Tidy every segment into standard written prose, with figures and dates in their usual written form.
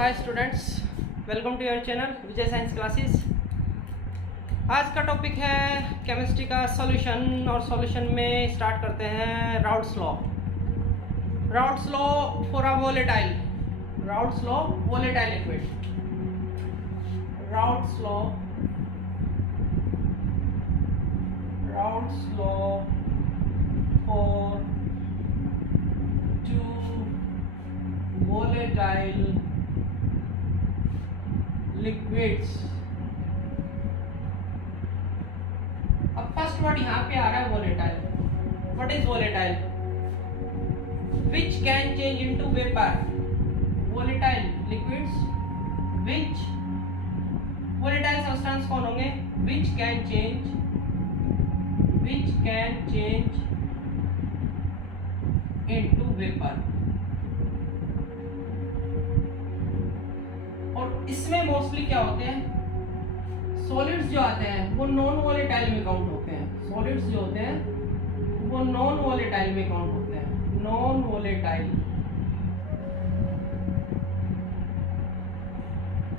Hi students, welcome to your channel Vijay science classes. आज का topic है केमिस्ट्री का सॉल्यूशन और सॉल्यूशन में स्टार्ट करते हैं Raoult's law for a volatile liquid. Raoult's law for two volatile liquids। अब फर्स्ट वर्ड यहाँ पे आ रहा है volatile। What is volatile? Which can change into vapor? Volatile liquids which volatile substance कौन होंगे? Which can change into vapor। और इसमें mostly क्या होते हैं, सॉलिड्स जो आते हैं वो नॉन वोलेटाइल में काउंट होते हैं। सॉलिड्स जो होते हैं वो नॉन वोलेटाइल में काउंट होते हैं। नॉन वोलेटाइल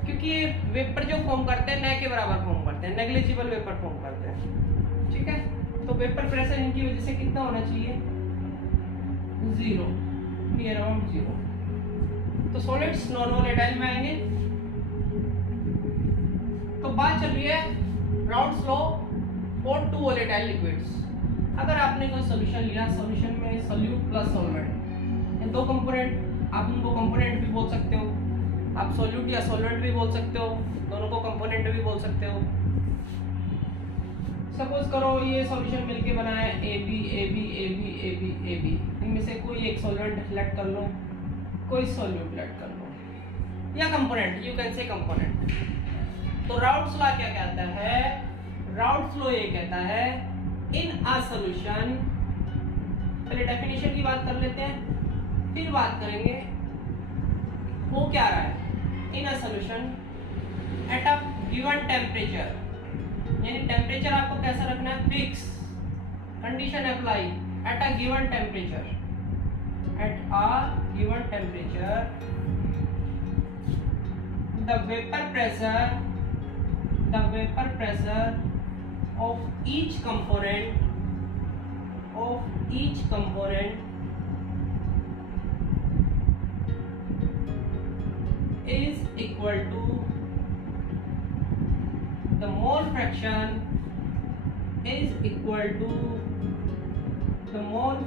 क्योंकि ये वेपर जो फॉर्म करते हैं न के बराबर फॉर्म करते हैं, नेग्लिजिबल वेपर फॉर्म करते हैं। ठीक है, तो वेपर प्रेशर इनकी वजह से कितना होना चाहिए? 0, नियर अबाउट 0। तो सॉलिड्स नॉन वोलेटाइल में आएंगे। तो बात चल रही है Raoult's law for two volatile liquids. अगर आपने कोई सॉल्यूशन लिया, सॉल्यूशन में सॉल्यूट प्लस सॉल्वेंट, दो कंपोनेंट, आप उनको कंपोनेंट भी बोल सकते हो, आप सॉल्यूट या सॉल्वेंट भी बोल सकते हो, दोनों को कंपोनेंट भी बोल सकते हो। सपोज करो ये सॉल्यूशन मिलके बना है AB। इनमें से कोई एक सॉल्वेंट सेलेक्ट कर लो, कोई सॉल्यूट सेलेक्ट कर लो, या component, you can say component. तो राउट्स लॉ क्या कहता है? राउट्स लॉ ये कहता है इन अ सॉल्यूशन, पहले डेफिनेशन की बात कर लेते हैं, फिर बात करेंगे वो क्या रहा है। In a solution at a given temperature, यानी टेम्परेचर आपको कैसा रखना है? Fix. Condition apply at a given temperature. At a given temperature, the vapor pressure of each component is equal to the mole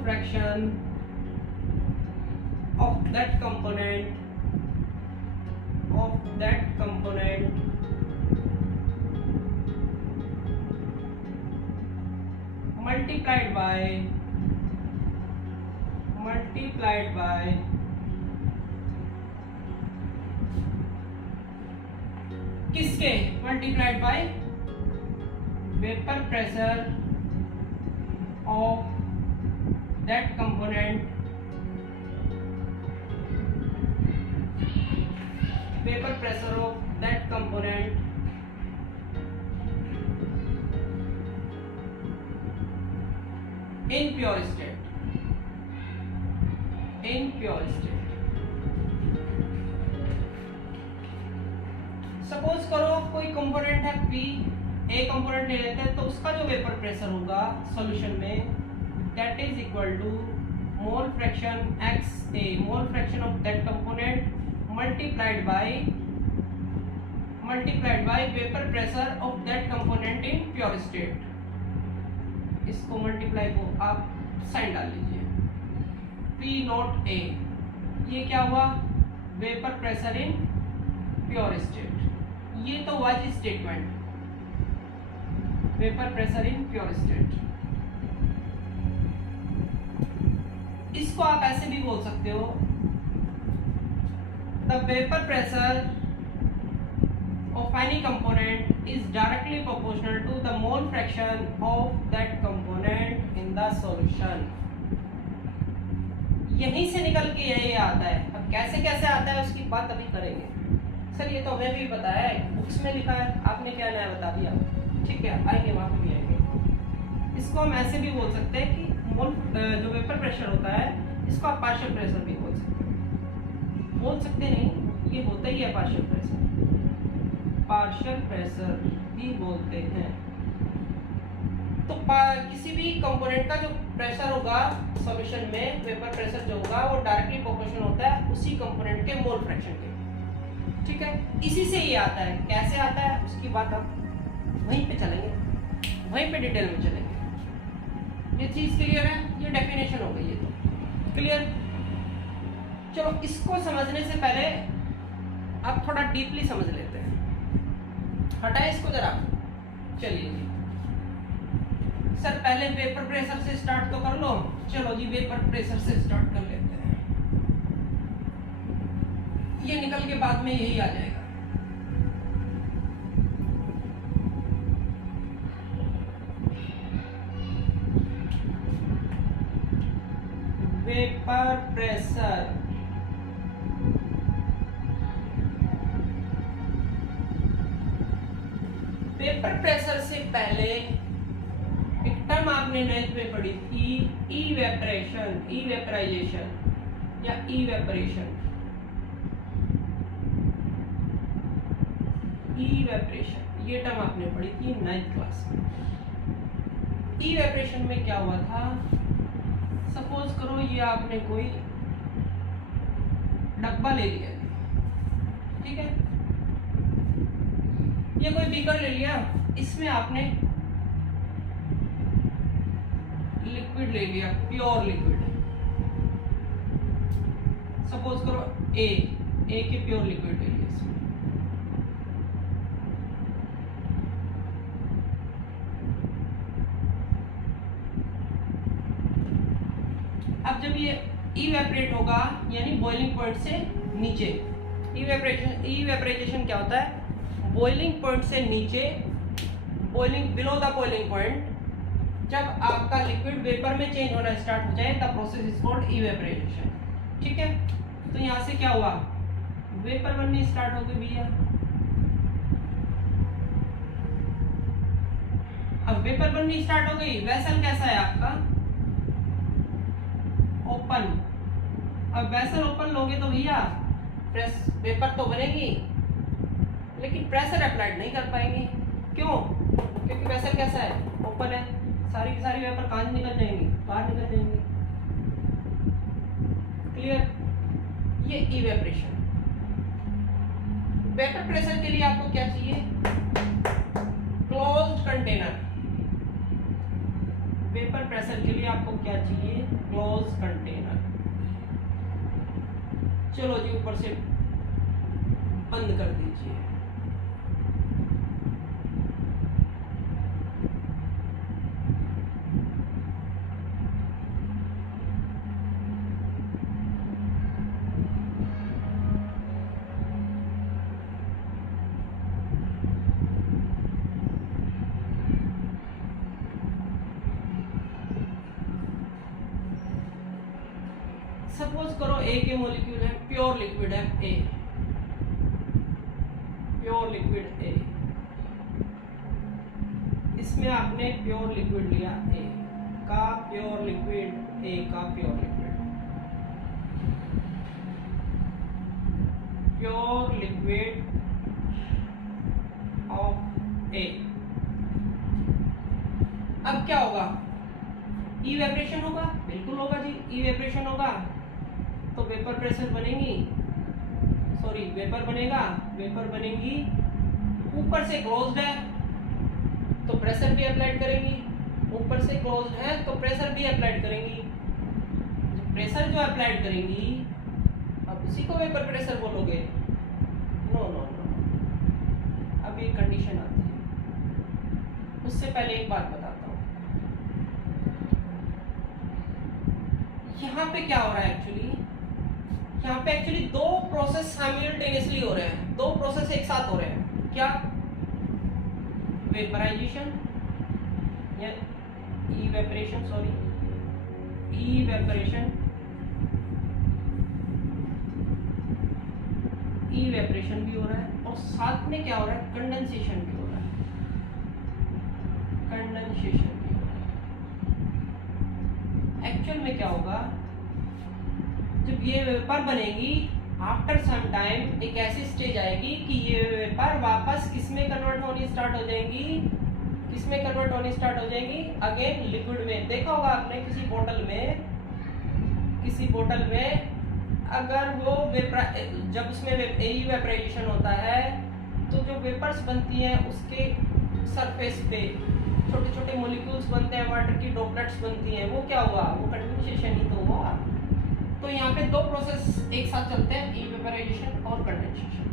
fraction of that component multiplied by किसके? multiplied by vapor pressure of that component in pure state। Suppose करो कोई component है P, ए component ले लेते हैं, तो उसका जो वेपर प्रेशर होगा सॉल्यूशन में, that is equal to mole fraction XA, mole fraction of that component multiplied by vapor pressure of that component in pure state। इसको मल्टीप्लाई को आप साइन डाल लीजिए, P0A, ये क्या हुआ? Vapour pressure in pure state. ये तो हुआ जी statement, vapour pressure in pure state. इसको आप ऐसे भी बोल सकते हो, the vapor pressure of any component is directly proportional to the mole fraction of that component in the solution। यहीं से निकल के यही आता है। अब कैसे कैसे आता है उसकी बात अभी करेंगे। सर ये तो हमें भी बताया है, बुक्स में लिखा है, आपने क्या नया बता दिया। ठीक है, आएंगे वहां पे भी आएंगे। इसको हम ऐसे भी बोल सकते हैं कि मोल जो वेपर प्रेशर होता है, इसको आप पार्शियल प्रेशर भी बोल सकते नहीं, ये होता ही है पार्शियल प्रेशर, पार्शियल प्रेशर भी बोलते हैं। तो किसी भी कंपोनेंट का जो प्रेशर होगा सॉल्यूशन में, वेपर प्रेशर जो होगा वो डायरेक्टली प्रोपोर्शनल होता है उसी कंपोनेंट के मोल फ्रैक्शन के। ठीक है, इसी से ये आता है। कैसे आता है उसकी बात अब वहीं पे चलेंगे, वहीं पे डिटेल में चलेंगे। ये चीज क्लियर है, ये डेफिनेशन हो गई है तो क्लियर। चलो इसको समझने से पहले अब थोड़ा डीपली समझ लेते हैं। हटाए इसको जरा। चलिए जी सर पहले वेपर प्रेशर से स्टार्ट तो कर लो। चलो जी वेपर प्रेशर से स्टार्ट कर लेते हैं, ये निकल के बाद में यही आ जाएगा। वेपर प्रेशर वेपर प्रेशर से पहले एक टर्म आपने 9th में पढ़ी थी, इवेपरेशन, इवेपराइजेशन या इवेपरेशन। इवेपरेशन ये टर्म आपने पढ़ी थी 9th क्लास में। इवेपरेशन में क्या हुआ था, सपोज करो ये आपने कोई डब्बा ले लिया, ठीक है, ये कोई बीकर ले लिया, इसमें आपने लिक्विड ले लिया, प्योर लिक्विड, सपोज करो ए के प्योर लिक्विड ले लिया इसमें। अब जब ये इवेपरेट होगा यानी बॉइलिंग पॉइंट से नीचे, इवेपराइजेशन क्या होता है, बॉइलिंग पॉइंट से नीचे, boiling below the boiling point, जब आपका लिक्विड वेपर में चेंज होना स्टार्ट हो जाए द प्रोसेस इज कॉल्ड इवेपराइजेशन। ठीक है, तो यहां से क्या हुआ, वेपर बननी स्टार्ट हो गई भैया। अब वेपर बननी स्टार्ट हो गई, वेसल कैसा है आपका, ओपन। अब वेसल ओपन लोगे तो भैया वेपर तो बनेगी लेकिन प्रेशर अप्लाइड नहीं कर पाएंगे। क्यों, क्योंकि वेसल कैसा है, ओपन है, सारी की सारी वेपर कहां निकल जाएंगी, बाहर निकल जाएंगी। क्लियर, ये इवेपरेशन। वेपर प्रेशर के लिए आपको क्या चाहिए, क्लोज्ड कंटेनर। वेपर प्रेशर के लिए आपको क्या चाहिए, क्लोज कंटेनर। चलो जी ऊपर से बंद कर दीजिए। सपोज करो ए के मॉलिक्यूल है, प्योर लिक्विड है ए, प्योर लिक्विड ए, इसमें आपने प्योर लिक्विड लिया ए का प्योर लिक्विड, ए का pure liquid, pure liquid of A. अब क्या होगा, इवेपरेशन होगा, बिल्कुल होगा जी, इवेपरेशन होगा तो वेपर प्रेशर बनेगी, सॉरी वेपर बनेगा, वेपर बनेगी, ऊपर से क्लोज्ड है तो प्रेशर भी अप्लाइड करेंगी, ऊपर से क्लोज्ड है तो प्रेशर भी अप्लाइड करेंगी। प्रेशर जो अप्लाइड करेंगी अब उसी को वेपर प्रेशर बोलोगे, नो नो नो, अब ये कंडीशन आती है। उससे पहले एक बात बताता हूँ, यहाँ पे क्या हो रहा है एक्चुअली, यहाँ पे एक्चुअली दो प्रोसेस साइमल्टेनियसली हो रहे हैं, दो प्रोसेस एक साथ हो रहे हैं। क्या, वेपराइजेशन या इवेपरेशन, सॉरी इवेपरेशन, इवेपरेशन भी हो रहा है और साथ में क्या हो रहा है, कंडेंसेशन भी हो रहा है, कंडेंसेशन भी हो रहा है। एक्चुअल में क्या होगा, जब ये वेपर बनेगी आफ्टर सम टाइम एक ऐसी स्टेज आएगी कि ये वेपर वापस किसमें कन्वर्ट होनी स्टार्ट हो जाएंगी, किसमें कन्वर्ट होनी स्टार्ट हो जाएंगी, अगेन लिक्विड में। देखा होगा आपने किसी बोतल में अगर वो जब उसमें इवेपोराइजेशन होता है तो जो वेपर्स बनती हैं उसके सरफेस पे छोटे छोटे मॉलिक्यूल्स बनते हैं, वाटर की ड्रॉपलेट्स बनती हैं, वो क्या हुआ, वो कंडेंसेशन ही तो हुआ। तो यहाँ पे दो प्रोसेस एक साथ चलते हैं, इवेपोराइजेशन और कंडेंसेशन।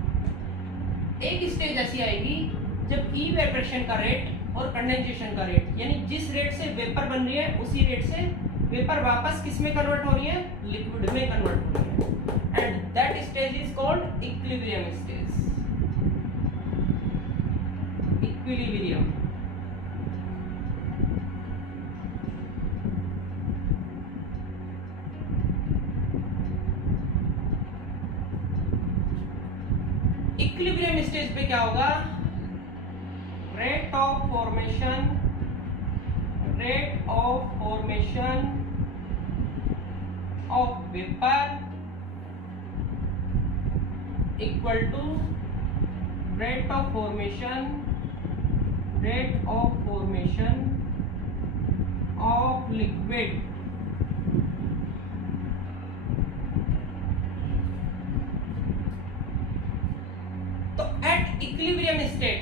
एक स्टेज ऐसी आएगी जब इवेपोरेशन का रेट और कंडेंसेशन का रेट, यानी जिस रेट से वेपर बन रही है उसी रेट से वेपर वापस किस में कन्वर्ट हो रही है, लिक्विड में कन्वर्ट हो रही है, and that stage is called equilibrium stage. Equilibrium. Equilibrium stage पे क्या होगा, rate of formation of vapor equal to rate of formation of liquid। तो एट इक्विलिब्रियम स्टेट,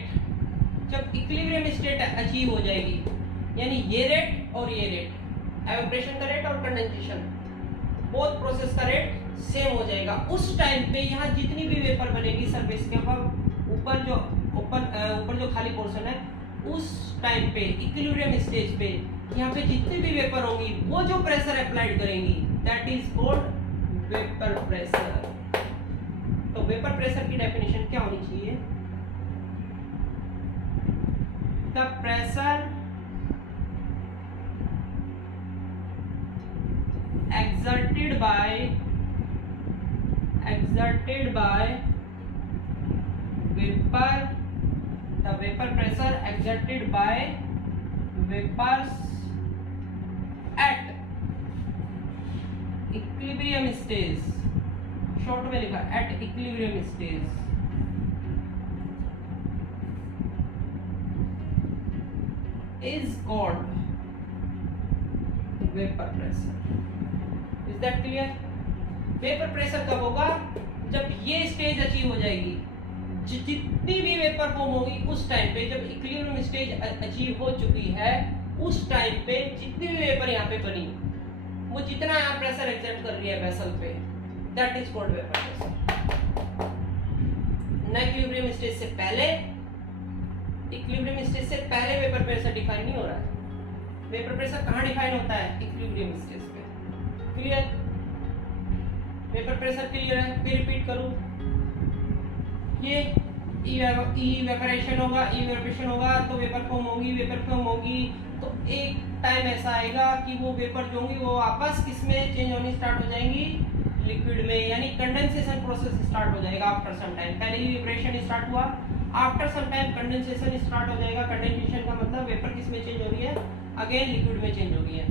जब इक्विलिब्रियम स्टेट अचीव हो जाएगी, यानी ये रेट और ये रेट, एवेपोरेशन का रेट और कंडेंसेशन बोथ प्रोसेस का रेट सेम हो जाएगा, उस टाइम पे यहाँ जितनी भी वेपर बनेगी सरफेस के ऊपर जो खाली पोर्शन है, उस टाइम पे इक्विलिब्रियम स्टेज पे यहाँ पे जितनी भी वेपर होंगी वो जो प्रेशर अप्लाइड करेंगी that is called vapour pressure. तो वेपर प्रेशर की डेफिनेशन क्या होनी चाहिए, the pressure exerted by vapor, the vapor pressure exerted by vapors at equilibrium stage, short में लिखा at equilibrium stage, is called vapor pressure। Is that clear? Vapour pressure कब होगा, जब ये स्टेज अचीव हो जाएगी, जितनी भी वेपर फॉर्म होगी उस टाइम पे, जब इक्विलिब्रियम स्टेज अचीव हो चुकी है उस टाइम पे जितनी भी वेपर यहाँ पे बनी वो जितना यहाँ प्रेशर एक्सर्ट कर रही है वेसल पे, that is called vapour pressure. न इक्विलिब्रियम स्टेज से पहले, इक्विलिब्रियम स्टेज से पहले वेपर प्रेशर डिफाइन नहीं हो रहा है। वेपर प्रेशर कहाँ डिफाइन होता है, इक्विलिब्रियम स्टेज पे। क्लियर, वेपर प्रेशर क्लियर है। फिर रिपीट करूं, ये इवेपोरेशन होगा तो वेपर फॉर्म होगी, तो एक टाइम ऐसा आएगा कि वो वेपर जो होंगी वो वापस किसमें चेंज होनी स्टार्ट हो जाएंगी, लिक्विड में, यानी कंडेंसेशन प्रोसेस स्टार्ट हो जाएगा आफ्टर सम टाइम। पहले इवेपोरेशन स्टार्ट हुआ, after some time condensation start हो जाएगा। कंडेंसेशन का मतलब वेपर किस में चेंज हो रही है, अगेन लिक्विड में चेंज हो गई है।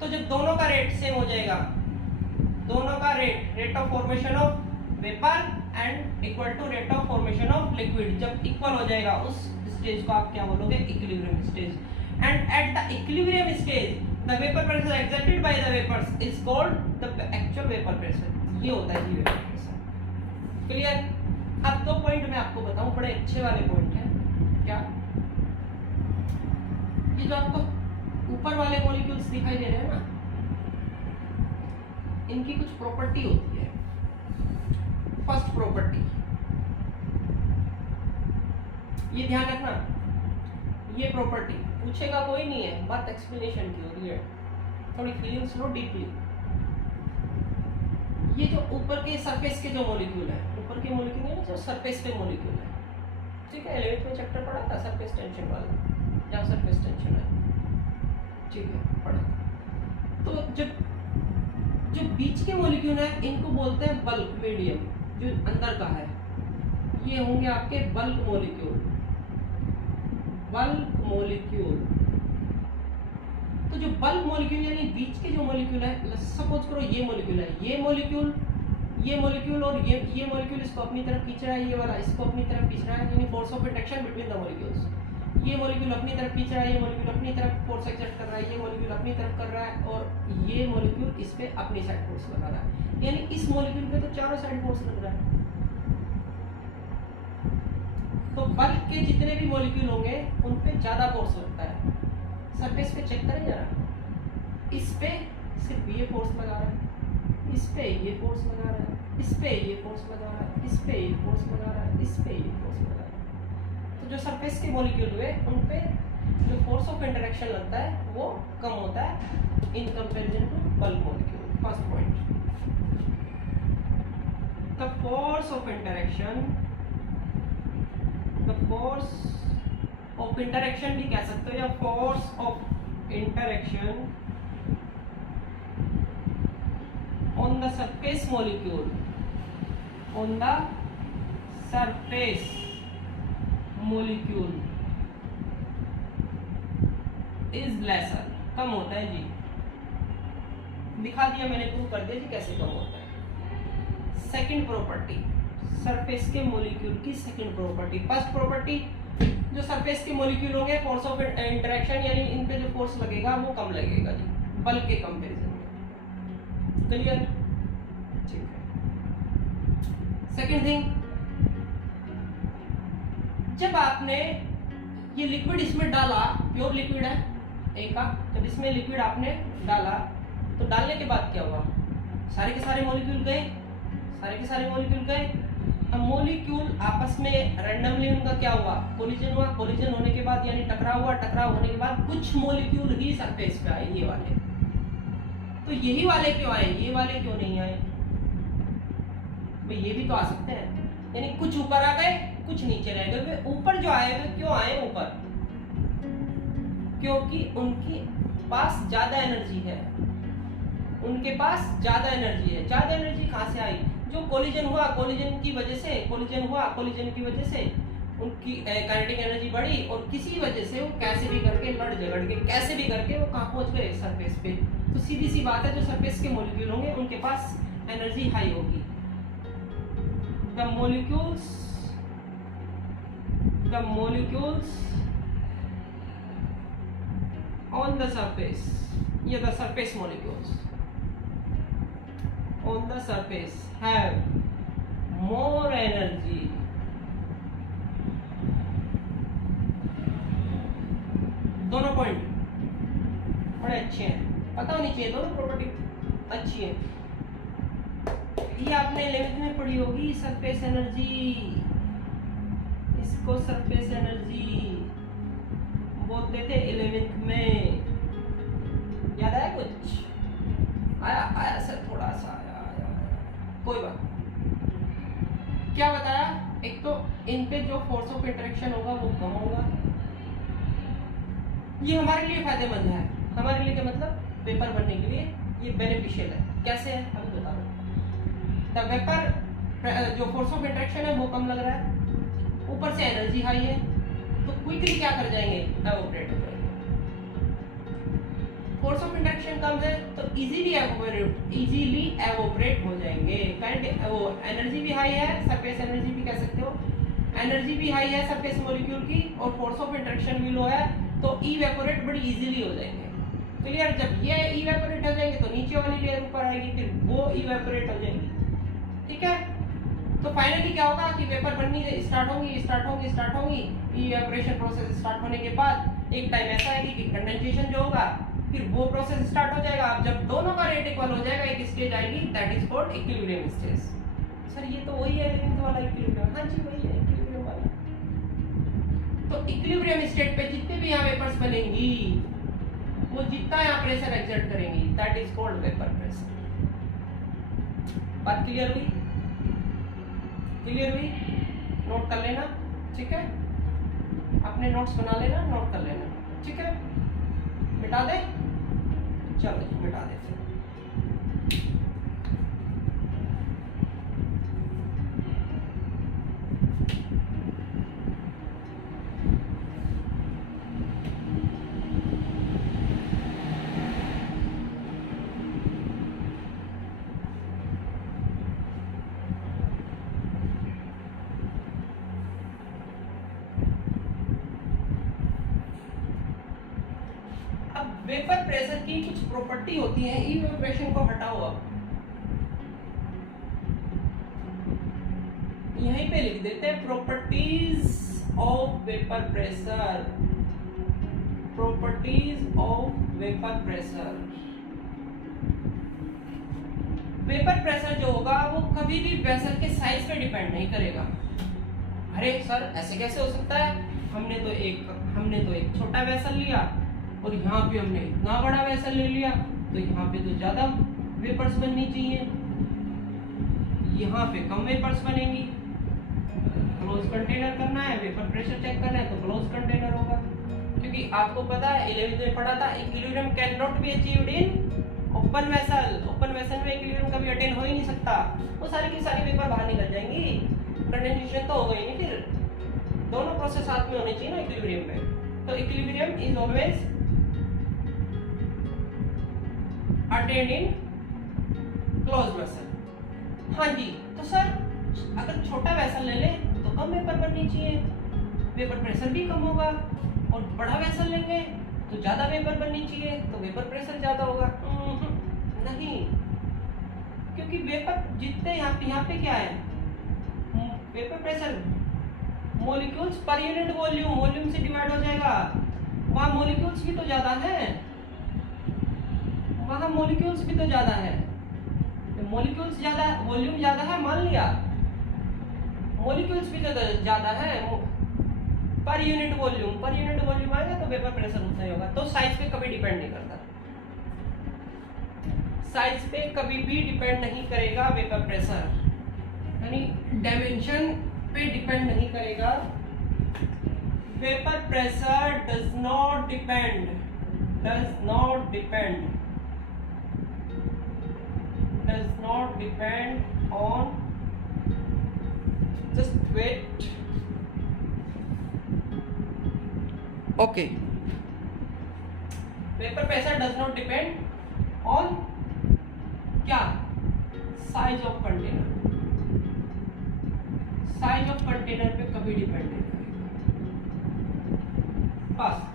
तो जब दोनों का रेट सेम हो जाएगा, दोनों का rate of formation of vapour and equal to rate of formation of liquid, जब इक्वल हो जाएगा उस स्टेज को आप क्या बोलोगे, equilibrium stage. And at the equilibrium stage the vapour pressure exerted by the vapours is called the actual vapour pressure. ये होता है जी वेपर प्रेशर। क्लियर। अब दो पॉइंट मैं आपको बताऊं, बड़े अच्छे वाले पॉइंट हैं। क्या, ये जो आपको ऊपर वाले मॉलिक्यूल्स दिखाई दे रहे हैं ना, इनकी कुछ प्रॉपर्टी होती है। फर्स्ट प्रॉपर्टी, ये ध्यान रखना, ये प्रॉपर्टी पूछेगा कोई नहीं है, बात एक्सप्लेनेशन की हो रही है, थोड़ी फीलिंग्स लो डीपली। ये जो ऊपर के सरफेस के जो मॉलिक्यूल है, ऊपर के मॉलिक्यूल है जो सरफेस पे मॉलिक्यूल है, ठीक है, 11th में चैप्टर पढ़ा था सरफेस टेंशन वाला, जहाँ सरफेस टेंशन है, ठीक है, पढ़ा। तो जो बीच के मॉलिक्यूल है इनको बोलते हैं बल्क मीडियम, जो अंदर का है, ये होंगे आपके बल्क मॉलिक्यूल। तो जो बल्क मॉलिक्यूल यानी बीच के जो मॉलिक्यूल है, सपोज करो ये मॉलिक्यूल है, ये मॉलिक्यूल ये मॉलिक्यूल और ये मॉलिक्यूल इसको अपनी तरफ खींच रहा है, ये वाला इसको अपनी तरफ खींच रहा है, यानी force of interaction between the molecules. ये मॉलिक्यूल अपनी तरफ खींच रहा है, ये मॉलिक्यूल अपनी तरफ फोर्स एक्सर्ट कर रहा है, ये मॉलिक्यूल अपनी तरफ कर रहा है, और ये मॉलिक्यूल इस पे अपनी साइड फोर्स लगा रहा है। यानी इस मॉलिक्यूल पे तो चारों साइड फोर्स लग रहा है। तो बल्क के जितने भी मॉलिक्यूल होंगे उन पे ज्यादा फोर्स लगता है। सरफेस पे चेक करें जरा, इस पे सिर्फ ये फोर्स लगा रहा है, इस पे ये फोर्स लगा रहा है, इस पे ये फोर्स लगा रहा है, इस पे ये फोर्स लगा रहा है, इस पे ये फोर्स लगा रहा है। तो जो सरफेस के मॉलिक्यूल हुए उन पे जो फोर्स ऑफ इंटरेक्शन लगता है वो कम होता है in comparison to bulk molecule. First point, the force of interaction, the force of interaction भी कह सकते हो, या force of interaction on the surface molecule, on the surface molecule is lesser, कम होता है जी। दिखा दिया मैंने, प्रूव कर दिया जी कैसे कम होता है। सेकंड प्रॉपर्टी, सरफेस के मॉलिक्यूल की सेकंड प्रॉपर्टी। फर्स्ट प्रॉपर्टी, जो सरफेस के मॉलिक्यूल होंगे फोर्स ऑफ इंटरेक्शन यानी इन पे जो फोर्स लगेगा वो कम लगेगा जी बल्क के कंपैरिजन में। क्लियर? ठीक है। सेकंड थिंग, जब आपने ये लिक्विड इसमें डाला, प्योर लिक्विड है एक का, जब इसमें लिक्विड आपने डाला तो डालने के बाद क्या हुआ, सारे के सारे मॉलिक्यूल गए, सारे के सारे मॉलिक्यूल गए। अब मॉलिक्यूल आपस में रैंडमली उनका क्या हुआ, कोलिजन हुआ। कोलिजन होने के बाद यानी टकराव हुआ, टकराव होने के बाद कुछ मॉलिक्यूल ही सरफेस पे आए, ये वाले। तो यही वाले क्यों आए, ये वाले क्यों नहीं आए? भाई ये भी तो आ सकते हैं, यानी कुछ ऊपर आ गए, कुछ नीचे रह गए। वे ऊपर जो आए वे क्यों आए ऊपर? क्योंकि उनके पास ज्यादा एनर्जी है, उनके पास ज्यादा एनर्जी है। ज्यादा एनर्जी कहां से आई? जो कोलिजन हुआ, कोलिजन की वजह से, कोलिजन हुआ, कोलिजन की वजह से उनकी काइनेटिक एनर्जी बढ़ी, और किसी वजह से वो कैसे भी करके लड़ झगड़ के कैसे भी करके वो कहां पहुंच गए, सरफेस पे। तो सीधी सी बात है, जो सरफेस के मॉलिक्यूल होंगे उनके पास एनर्जी हाई होगी। The molecules on the surface, yeah, the surface molecules on the surface have more energy दोनों पॉइंट बड़े अच्छे हैं, पता होनी चाहिए, दोनों प्रॉपर्टी अच्छी है। ये आपने 11th में पढ़ी होगी, सरफेस एनर्जी, इसको सरफेस एनर्जी बोलते थे 11th में। याद आया कुछ? आया सर, थोड़ा सा आया, कोई बात नहीं। क्या बताया? एक तो इन पे जो फोर्स ऑफ इंटरेक्शन होगा वो कम होगा। ये हमारे लिए फायदेमंद है, हमारे लिए क्या मतलब, पेपर बनने के लिए ये बेनिफिशियल है। कैसे है अभी बता रहा हूँ। द वेपर जो फोर्स ऑफ इंटरेक्शन है वो कम लग रहा है, ऊपर से एनर्जी हाई है, तो क्विकली क्या कर जाएंगे, एवोपरेट हो जाएंगे। फोर्स ऑफ इंटरेक्शन कम है तो इजीली एवोपरेट हो जाएंगे। करंट वो एनर्जी भी हाई है, सरफेस एनर्जी भी कह सकते हो, एनर्जी भी हाई है सरफेस मॉलिक्यूल की, और फोर्स ऑफ इंटरेक्शन भी लो है, तो इवेपोरेट बड़ी इजीली हो जाएंगे। क्लियर? जब ये इवेपोरेट हो जाएंगे तो नीचे वाली लेयर ऊपर आएगी, फिर वो इवेपोरेट हो जाएगी। ठीक है? तो फाइनली क्या होगा कि वेपर बननी स्टार्ट होंगी। इवेपोरेशन प्रोसेस स्टार्ट होने के बाद एक टाइम ऐसा आएगी कि कंडेंसेशन जो होगा, फिर वो प्रोसेस स्टार्ट हो जाएगा। अब जब दोनों का रेट इक्वल हो जाएगा, एक स्टेज आएगी, that is called equilibrium stage. Sir ये तो वही है 11th वाला इक्विलिब्रियम। हाँ जी वही है इक्विलिब्रियम वाला। तो इक्विलिब्रियम स्टेट पे जितने भी यहाँ वेपर्स बनेंगी, वो जितना यहाँ प्रेशर एक्सर्ट करेंगी, that is called vapour pressure. बात क्लियर हुई? क्लियर हुई? नोट कर लेना, ठीक है? अपने नोट्स बना लेना, नोट कर लेना, ठीक है? मिटा दे, चलो मिटा दे फिर। वेपर प्रेशर की कुछ प्रॉपर्टी होती है, इवेपोरेशन को हटाओ अब यहीं पे लिख देते हैं properties of vapour pressure, properties of vapour pressure. Vapour pressure जो होगा वो कभी भी वेसल के साइज पे डिपेंड नहीं करेगा। अरे सर ऐसे कैसे हो सकता है, हमने तो एक छोटा वेसल लिया और यहाँ पे हमने इतना बड़ा वेसल ले लिया, तो यहाँ पे तो ज्यादा वेपर्स बननी चाहिए, यहाँ पे कम वेपर्स बनेंगी। क्लोज कंटेनर करना है, वेपर प्रेशर चेक करना है तो क्लोज कंटेनर होगा, क्योंकि आपको पता है 11th में पढ़ा था equilibrium can not be achieved in open vessel. Open vessel में इक्विलिब्रियम कभी अटेन हो ही नहीं सकता, वो सारी की सारी वेपर बाहर निकल जाएंगी, कंडेंसेशन तो होगा ही नहीं। फिर दोनों प्रोसेस साथ में होनी चाहिए ना इक्विलिब्रियम में। तो equilibrium is always attend in close vessel. हाँ जी, तो सर अगर छोटा वेसल ले ले तो कम वेपर बननी चाहिए, वेपर प्रेशर भी कम होगा, और बड़ा वेसल लेंगे तो ज्यादा वेपर बननी चाहिए तो वेपर प्रेशर ज्यादा होगा। नहीं, क्योंकि वेपर जितने यहाँ पे क्या है, vapour pressure molecules per unit volume, volume से डिवाइड हो जाएगा, वहां मॉलिक्यूल्स भी तो ज्यादा है, वहां मॉलिक्यूल्स भी तो ज्यादा है, मॉलिक्यूल्स ज्यादा, वॉल्यूम ज्यादा है मान लिया, मॉलिक्यूल्स भी ज्यादा है, पर यूनिट वॉल्यूम आएगा तो वेपर प्रेशर उतना ही होगा। तो साइज पे कभी डिपेंड नहीं करता, साइज पे कभी भी डिपेंड नहीं करेगा वेपर प्रेशर, यानी डायमेंशन पे डिपेंड नहीं करेगा। Vapour pressure does not depend on, just wait, okay, vapour pressure does not depend on क्या, size of container, size of container पे कभी डिपेंड नहीं करेगा। फर्स्ट,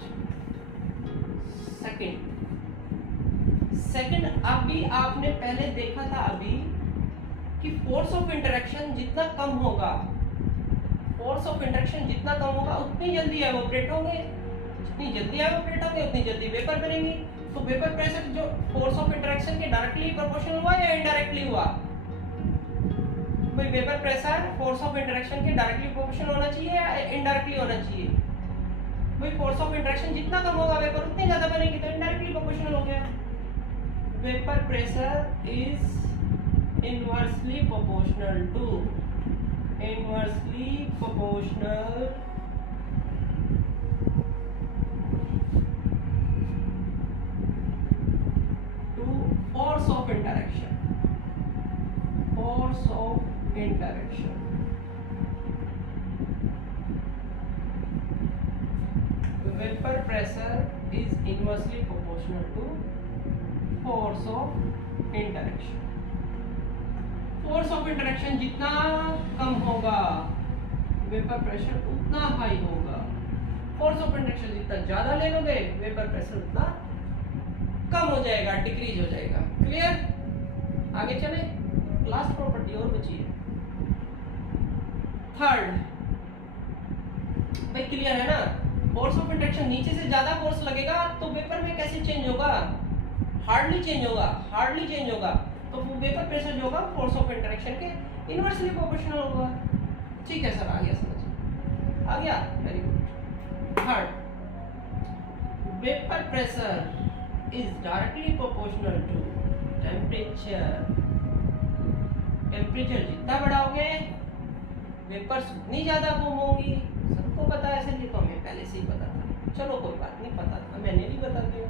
सेकंड अभी आपने पहले देखा था अभी कि फोर्स ऑफ इंटरेक्शन जितना कम होगा, उतनी जल्दी एवोपरेट होंगे, जितनी जल्दी एवोपरेट होंगे उतनी जल्दी वेपर बनेंगी। तो वेपर प्रेशर जो फोर्स ऑफ इंटरेक्शन के डायरेक्टली प्रोपोर्शनल हुआ या इनडायरेक्टली हुआ? भाई vapour pressure force of interaction के डायरेक्टली प्रोपोर्शनल होना चाहिए या इनडायरेक्टली होना चाहिए? भाई फोर्स ऑफ इंटरेक्शन जितना कम होगा वेपर उतनी ज्यादा बनेगी, तो इनडायरेक्टली प्रोपोर्शनल हो गया। Vapour pressure is inversely proportional to force of interaction. Vapor pressure is inversely proportional to force of interaction. Force of interaction जितना कम होगा वेपर प्रेशर उतना हाई होगा, फोर्स ऑफ इंटरेक्शन जितना ज्यादा ले लोगे वेपर प्रेशर उतना कम हो जाएगा, डिक्रीज हो जाएगा। क्लियर? आगे चले, लास्ट प्रॉपर्टी और बची है, थर्ड। भाई क्लियर है ना, फोर्स ऑफ इंटरेक्शन नीचे से ज्यादा फोर्स लगेगा तो वेपर में कैसे चेंज होगा? हार्डली चेंज होगा। तो वेपर प्रेशर जो होगा फोर्स ऑफ इंटरेक्शन के इनवर्सली प्रोपोर्शनल होगा। ठीक है सर, आ गया समझ, आ गया, very good. Third, vapour pressure is directly proportional to temperature. Temperature जितना बढ़ाओगे वेपर्स उतनी ज्यादा बूम होंगी। सबको पता है, ऐसे तो हमें पहले से ही पता था, चलो कोई बात नहीं, पता था, मैंने भी बता दिया।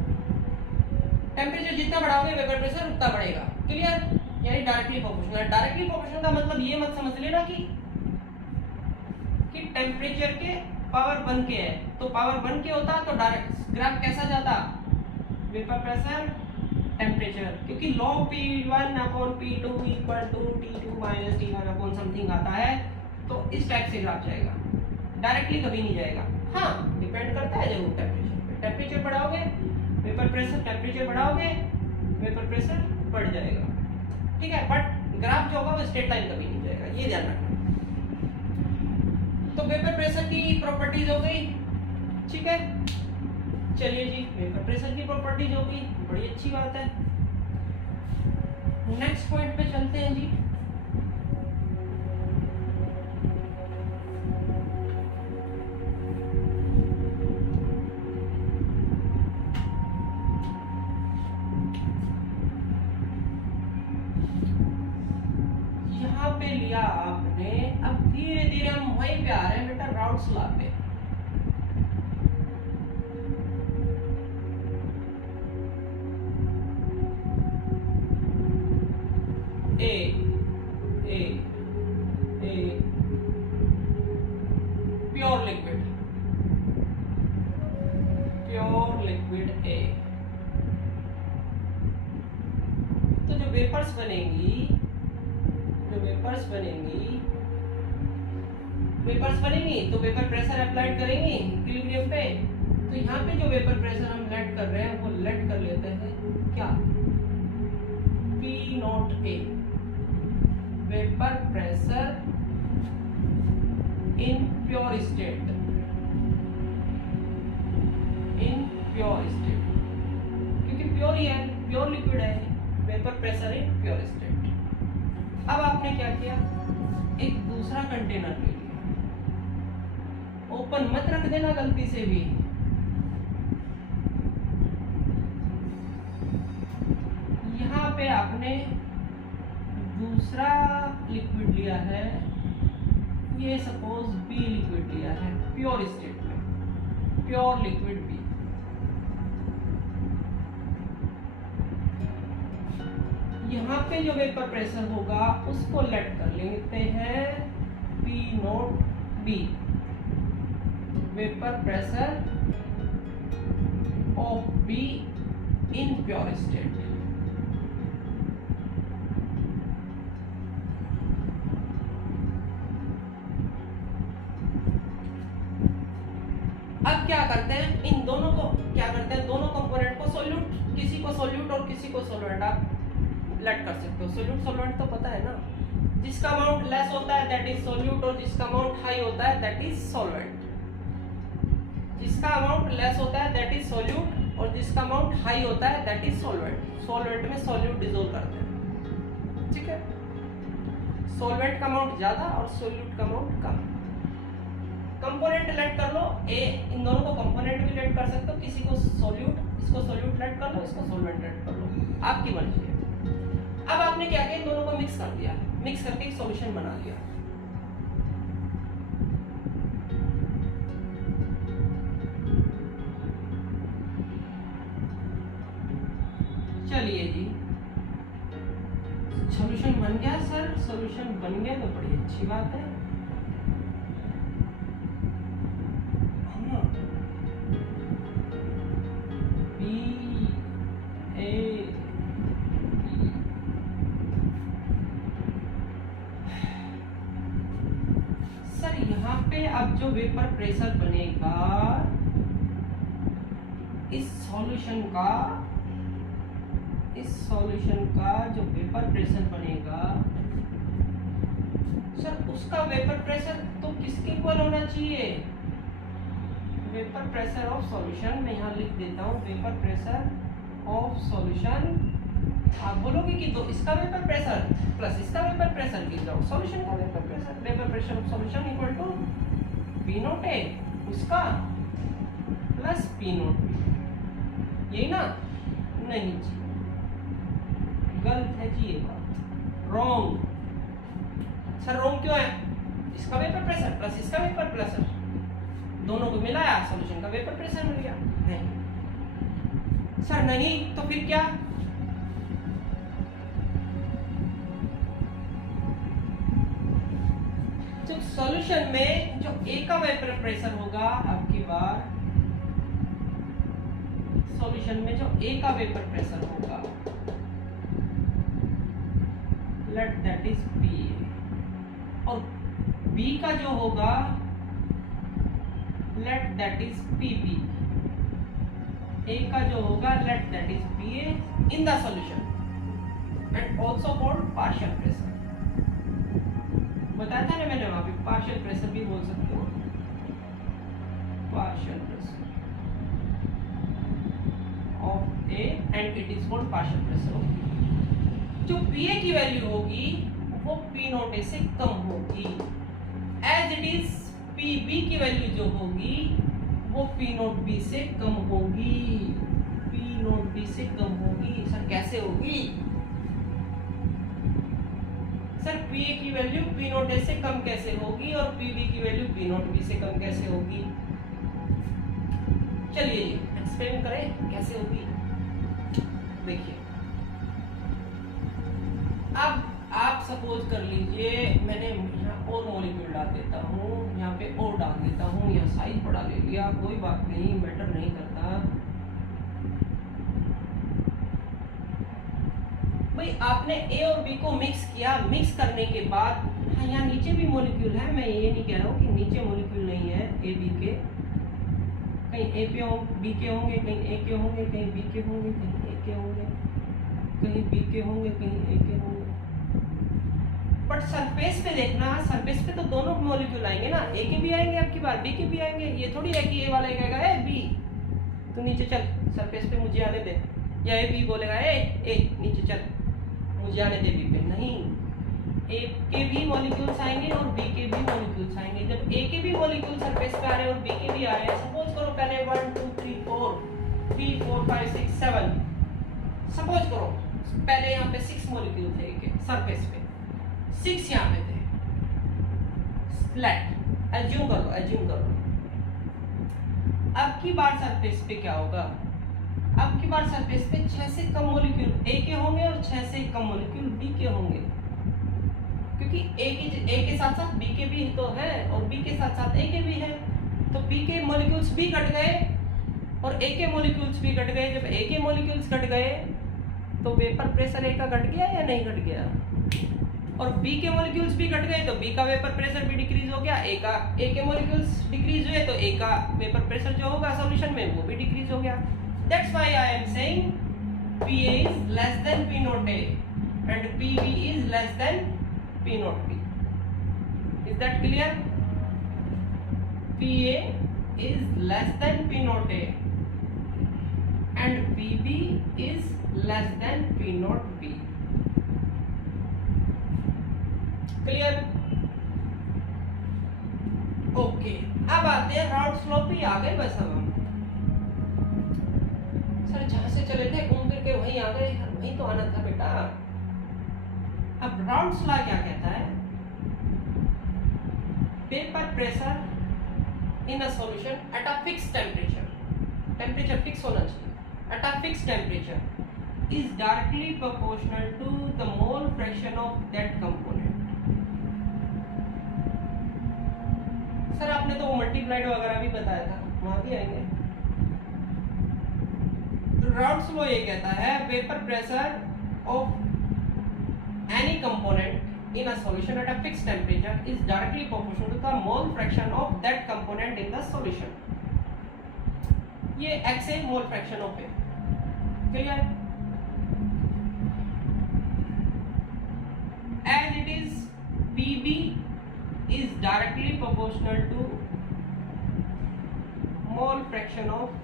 टेम्परेचर जितना बढ़ाओगे वेपर प्रेशर उतना बढ़ेगा। क्लियर? यानी डायरेक्टली प्रोपोर्शनल। डायरेक्टली प्रोपोर्शनल का मतलब ये मत समझ लेना कि टेम्परेचर के पावर 1 के है, तो पावर 1 के होता तो डायरेक्ट ग्राफ कैसा जाता? वेपर प्रेशर टेम्परेचर, क्योंकि log P1 upon P2 equal to T2 minus T1 upon something आता है, तो इस टाइप से ग्राफ जाएगा, डायरेक्टली कभी नहीं जाएगा। हाँ, डिपेंड करता है जरूर टेम्परेचर पे। टेम्परेचर बढ़ाओगे वेपर प्रेशर, टेम्परेचर बढ़ाओगे वेपर प्रेशर बढ़ जाएगा, ठीक है। बट ग्राफ जो होगा वो स्ट्रेट लाइन कभी नहीं जाएगा, ये ध्यान रखना। तो वेपर प्रेशर की प्रॉपर्टीज हो गई, ठीक है। चलिए जी, वेपर प्रेशर की प्रॉपर्टीज हो गई, बड़ी अच्छी बात है। नेक्स्ट पॉइंट पे चलते हैं जी। यहाँ पे लिया आपने, अब धीरे धीरे हम वहीं पे आ रहे हैं बेटा, राउट्स लॉ पे। प्योर लिक्विड ए। तो जो वेपर्स बनेंगी तो वेपर प्रेशर अप्लाइड करेंगे इक्विलिब्रियम पे। तो यहाँ पे जो वेपर प्रेशर हम लेट कर रहे हैं वो लेट कर लेते हैं क्या, P0A, vapour pressure in pure state, क्योंकि प्योर ही है, प्योर लिक्विड है, vapour pressure in pure state. अब आपने क्या किया, एक दूसरा कंटेनर ले लिया, ओपन मत रख देना गलती से भी। यहाँ पे आपने दूसरा लिक्विड लिया है, ये सपोज बी लिक्विड लिया है प्योर स्टेट में, प्योर लिक्विड बी। यहाँ पे जो वेपर प्रेशर होगा उसको लेट कर लेते हैं P0B, vapour pressure of be in pure state. अब क्या करते हैं, इन दोनों को क्या करते हैं, दोनों कंपोनेंट को सोल्यूट, किसी को सोल्यूट और किसी को सोलवेंट आप लेट कर सकते हो। सोल्यूट सोलवेंट तो पता है ना, जिसका अमाउंट लेस होता है दैट इज सोल्यूट और जिसका अमाउंट हाई होता है दैट इज सोलवेंट। जिसका अमाउंट लेस होता है दैट इज सोल्यूट और जिसका अमाउंट हाई होता है दैट इज सोलवेंट। सोलवेंट में सोल्यूट डिसॉल्व करते हैं, ठीक है। सोलवेंट का अमाउंट ज्यादा और सोल्यूट का अमाउंट कम। कंपोनेंट लेट कर लो ए, इन दोनों को कंपोनेंट भी लेट कर सकते हो, किसी को सोल्यूट, इसको सोल्यूट लेट कर लो, इसको सोलवेंट लेट कर लो, आपकी मर्जी है। अब आपने क्या किया, इन दोनों को मिक्स कर दिया, मिक्स करके एक सॉल्यूशन बना लिया। चलिए जी, सॉल्यूशन बन गया सर, सॉल्यूशन बन गया तो बड़ी अच्छी बात है। अब जो वेपर प्रेशर बनेगा इस सॉल्यूशन का जो वेपर प्रेशर बनेगा सर, उसका वेपर प्रेशर तो किसके इक्वल होना चाहिए, वेपर प्रेशर ऑफ सॉल्यूशन। मैं यहाँ लिख देता हूँ वेपर प्रेशर ऑफ सॉल्यूशन। आप बोलोगे कि दो, इसका वेपर प्रेशर प्लस इसका वेपर प्रेशर की जाओ, सॉल्यूशन का vapour pressure of solution equal to P0A उसका प्लस P0B, यही ना? नहीं जी, गलत है जी ये बात, रॉन्ग। सर रॉन्ग क्यों है, इसका वेपर प्रेशर प्लस इसका वेपर प्रेशर दोनों को मिलाया, सॉल्यूशन का वेपर प्रेशर मिल गया। नहीं सर, नहीं तो फिर क्या, जो सॉल्यूशन में जो ए का वेपर प्रेशर होगा, अब की बार सॉल्यूशन में जो ए का वेपर प्रेशर होगा लेट दैट इज पी, और बी का जो होगा लेट दैट इज पीबी। ए का जो होगा let that is P A in the solution and also called partial pressure. बताया था ना मैंने वहां पे, पार्शियल प्रेशर भी बोल सकते हो, partial pressure of A and it is called partial pressure. जो पी ए की वैल्यू होगी वो पी नॉट ए से कम होगी, as it is P B की वैल्यू जो होगी वो पी नॉट बी से कम होगी, पी नॉट बी से कम होगी। सर कैसे होगी? सर पी ए की वैल्यू पी नॉट ए से कम कैसे होगी और पी बी की वैल्यू पी नॉट बी से कम कैसे होगी? चलिए एक्सप्लेन करें कैसे होगी। देखिए अब आप सपोज कर लीजिए मैंने यहाँ और मॉलिक्यूल डाल देता हूँ, यहाँ पे और डाल देता हूँ, यहाँ साइज बड़ा ले लिया, कोई बात नहीं, मैटर नहीं करता भाई। आपने ए और बी को मिक्स किया, मिक्स करने के बाद हाँ यहाँ नीचे भी मॉलिक्यूल है, मैं ये नहीं कह रहा हूँ कि नीचे मॉलिक्यूल नहीं है ए बी के, कहीं ए पे बी के होंगे, कहीं ए के होंगे, कहीं बी के होंगे, कहीं ए के होंगे, कहीं बी के होंगे, कहीं ए के होंगे। बट सरफेस पे देखना, सरफेस पे तो दोनों मॉलिक्यूल आएंगे ना, ए के भी आएंगे आपकी बार, बी के भी आएंगे। ये थोड़ी है कि ए वाला कहेगा ए बी तू नीचे चल, सरफेस पे मुझे आने दे, या ए बी बोलेगा ए नीचे चल मुझे आने दे बी पे। नहीं, ए के भी मॉलिक्यूल्स आएंगे और बी के भी मॉलिक्यूल्स आएंगे। जब ए के भी मॉलिक्यूल सरफेस पे आ रहे हैं और बी के भी आ रहे हैं, सपोज करो पहले 1 2 3 4 3 4 5 6 7, सपोज करो पहले यहाँ पे 6 मॉलिक्यूल थे सरफेस पे, 6 यहाँ पे थे, लेट एज्यूम करो। अब की बार सरफेस पे क्या होगा? अब की बार सरफेस पे 6 से कम मॉलिक्यूल ए के होंगे और 6 से कम मॉलिक्यूल बी के होंगे, क्योंकि ए के साथ साथ बी के भी तो है और बी के साथ साथ ए के भी है, तो बी के मॉलिक्यूल्स भी कट गए और ए के मॉलिक्यूल्स भी कट गए। जब ए के मॉलिक्यूल्स कट गए तो वेपर प्रेशर ए का घट गया या नहीं घट गया? और बी के मॉलिक्यूल्स भी घट गए तो बी का वेपर प्रेशर भी डिक्रीज हो गया, ए के मॉलिक्यूल्स डिक्रीज हुए तो ए का वेपर प्रेशर जो होगा सॉल्यूशन में वो भी डिक्रीज हो गया। That's why I am saying PA is less than P naught A and PB is less than P naught B. Is that clear? PA is less than P naught A and PB is less than P naught B. Clear? Okay. अब आते हैं Raoult's law पे, आ गए बस हम। Sir जहां से चले थे घूम फिर के वहीं आ गए, वहीं तो आना था बेटा। अब राउट्स लॉ क्या कहता है? Paper pressure in a solution at a fix temperature fix होना चाहिए, at a fix temperature is directly proportional to the mole fraction of that component. Sir आपने तो मल्टीप्लाइड वगैरह भी बताया था, वहां भी आएंगे। राउट्स लॉ ये कहता है vapour pressure of any component in a solution at a fixed temperature is directly proportional to the mole fraction of that component in the solution. ये x है mole fraction of A. Clear? As it is, PB is directly proportional to mole fraction of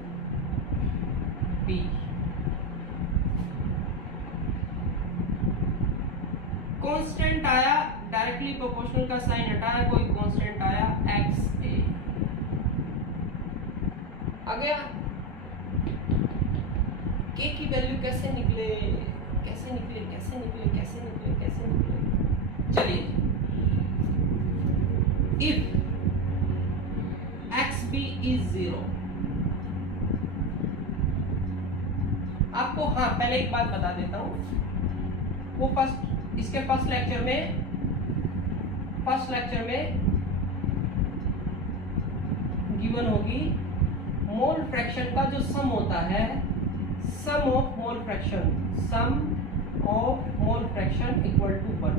P. Constant आया, directly proportional का sign हटाया, कोई constant आया x ए आ गया। के की वैल्यू कैसे निकले? चलिए, इफ एक्स बी इज 0, आपको हाँ पहले एक बात बता देता हूं, वो इसके फर्स्ट लेक्चर में गिवन होगी मोल फ्रैक्शन का जो सम होता है, sum of mole fraction equal to 1।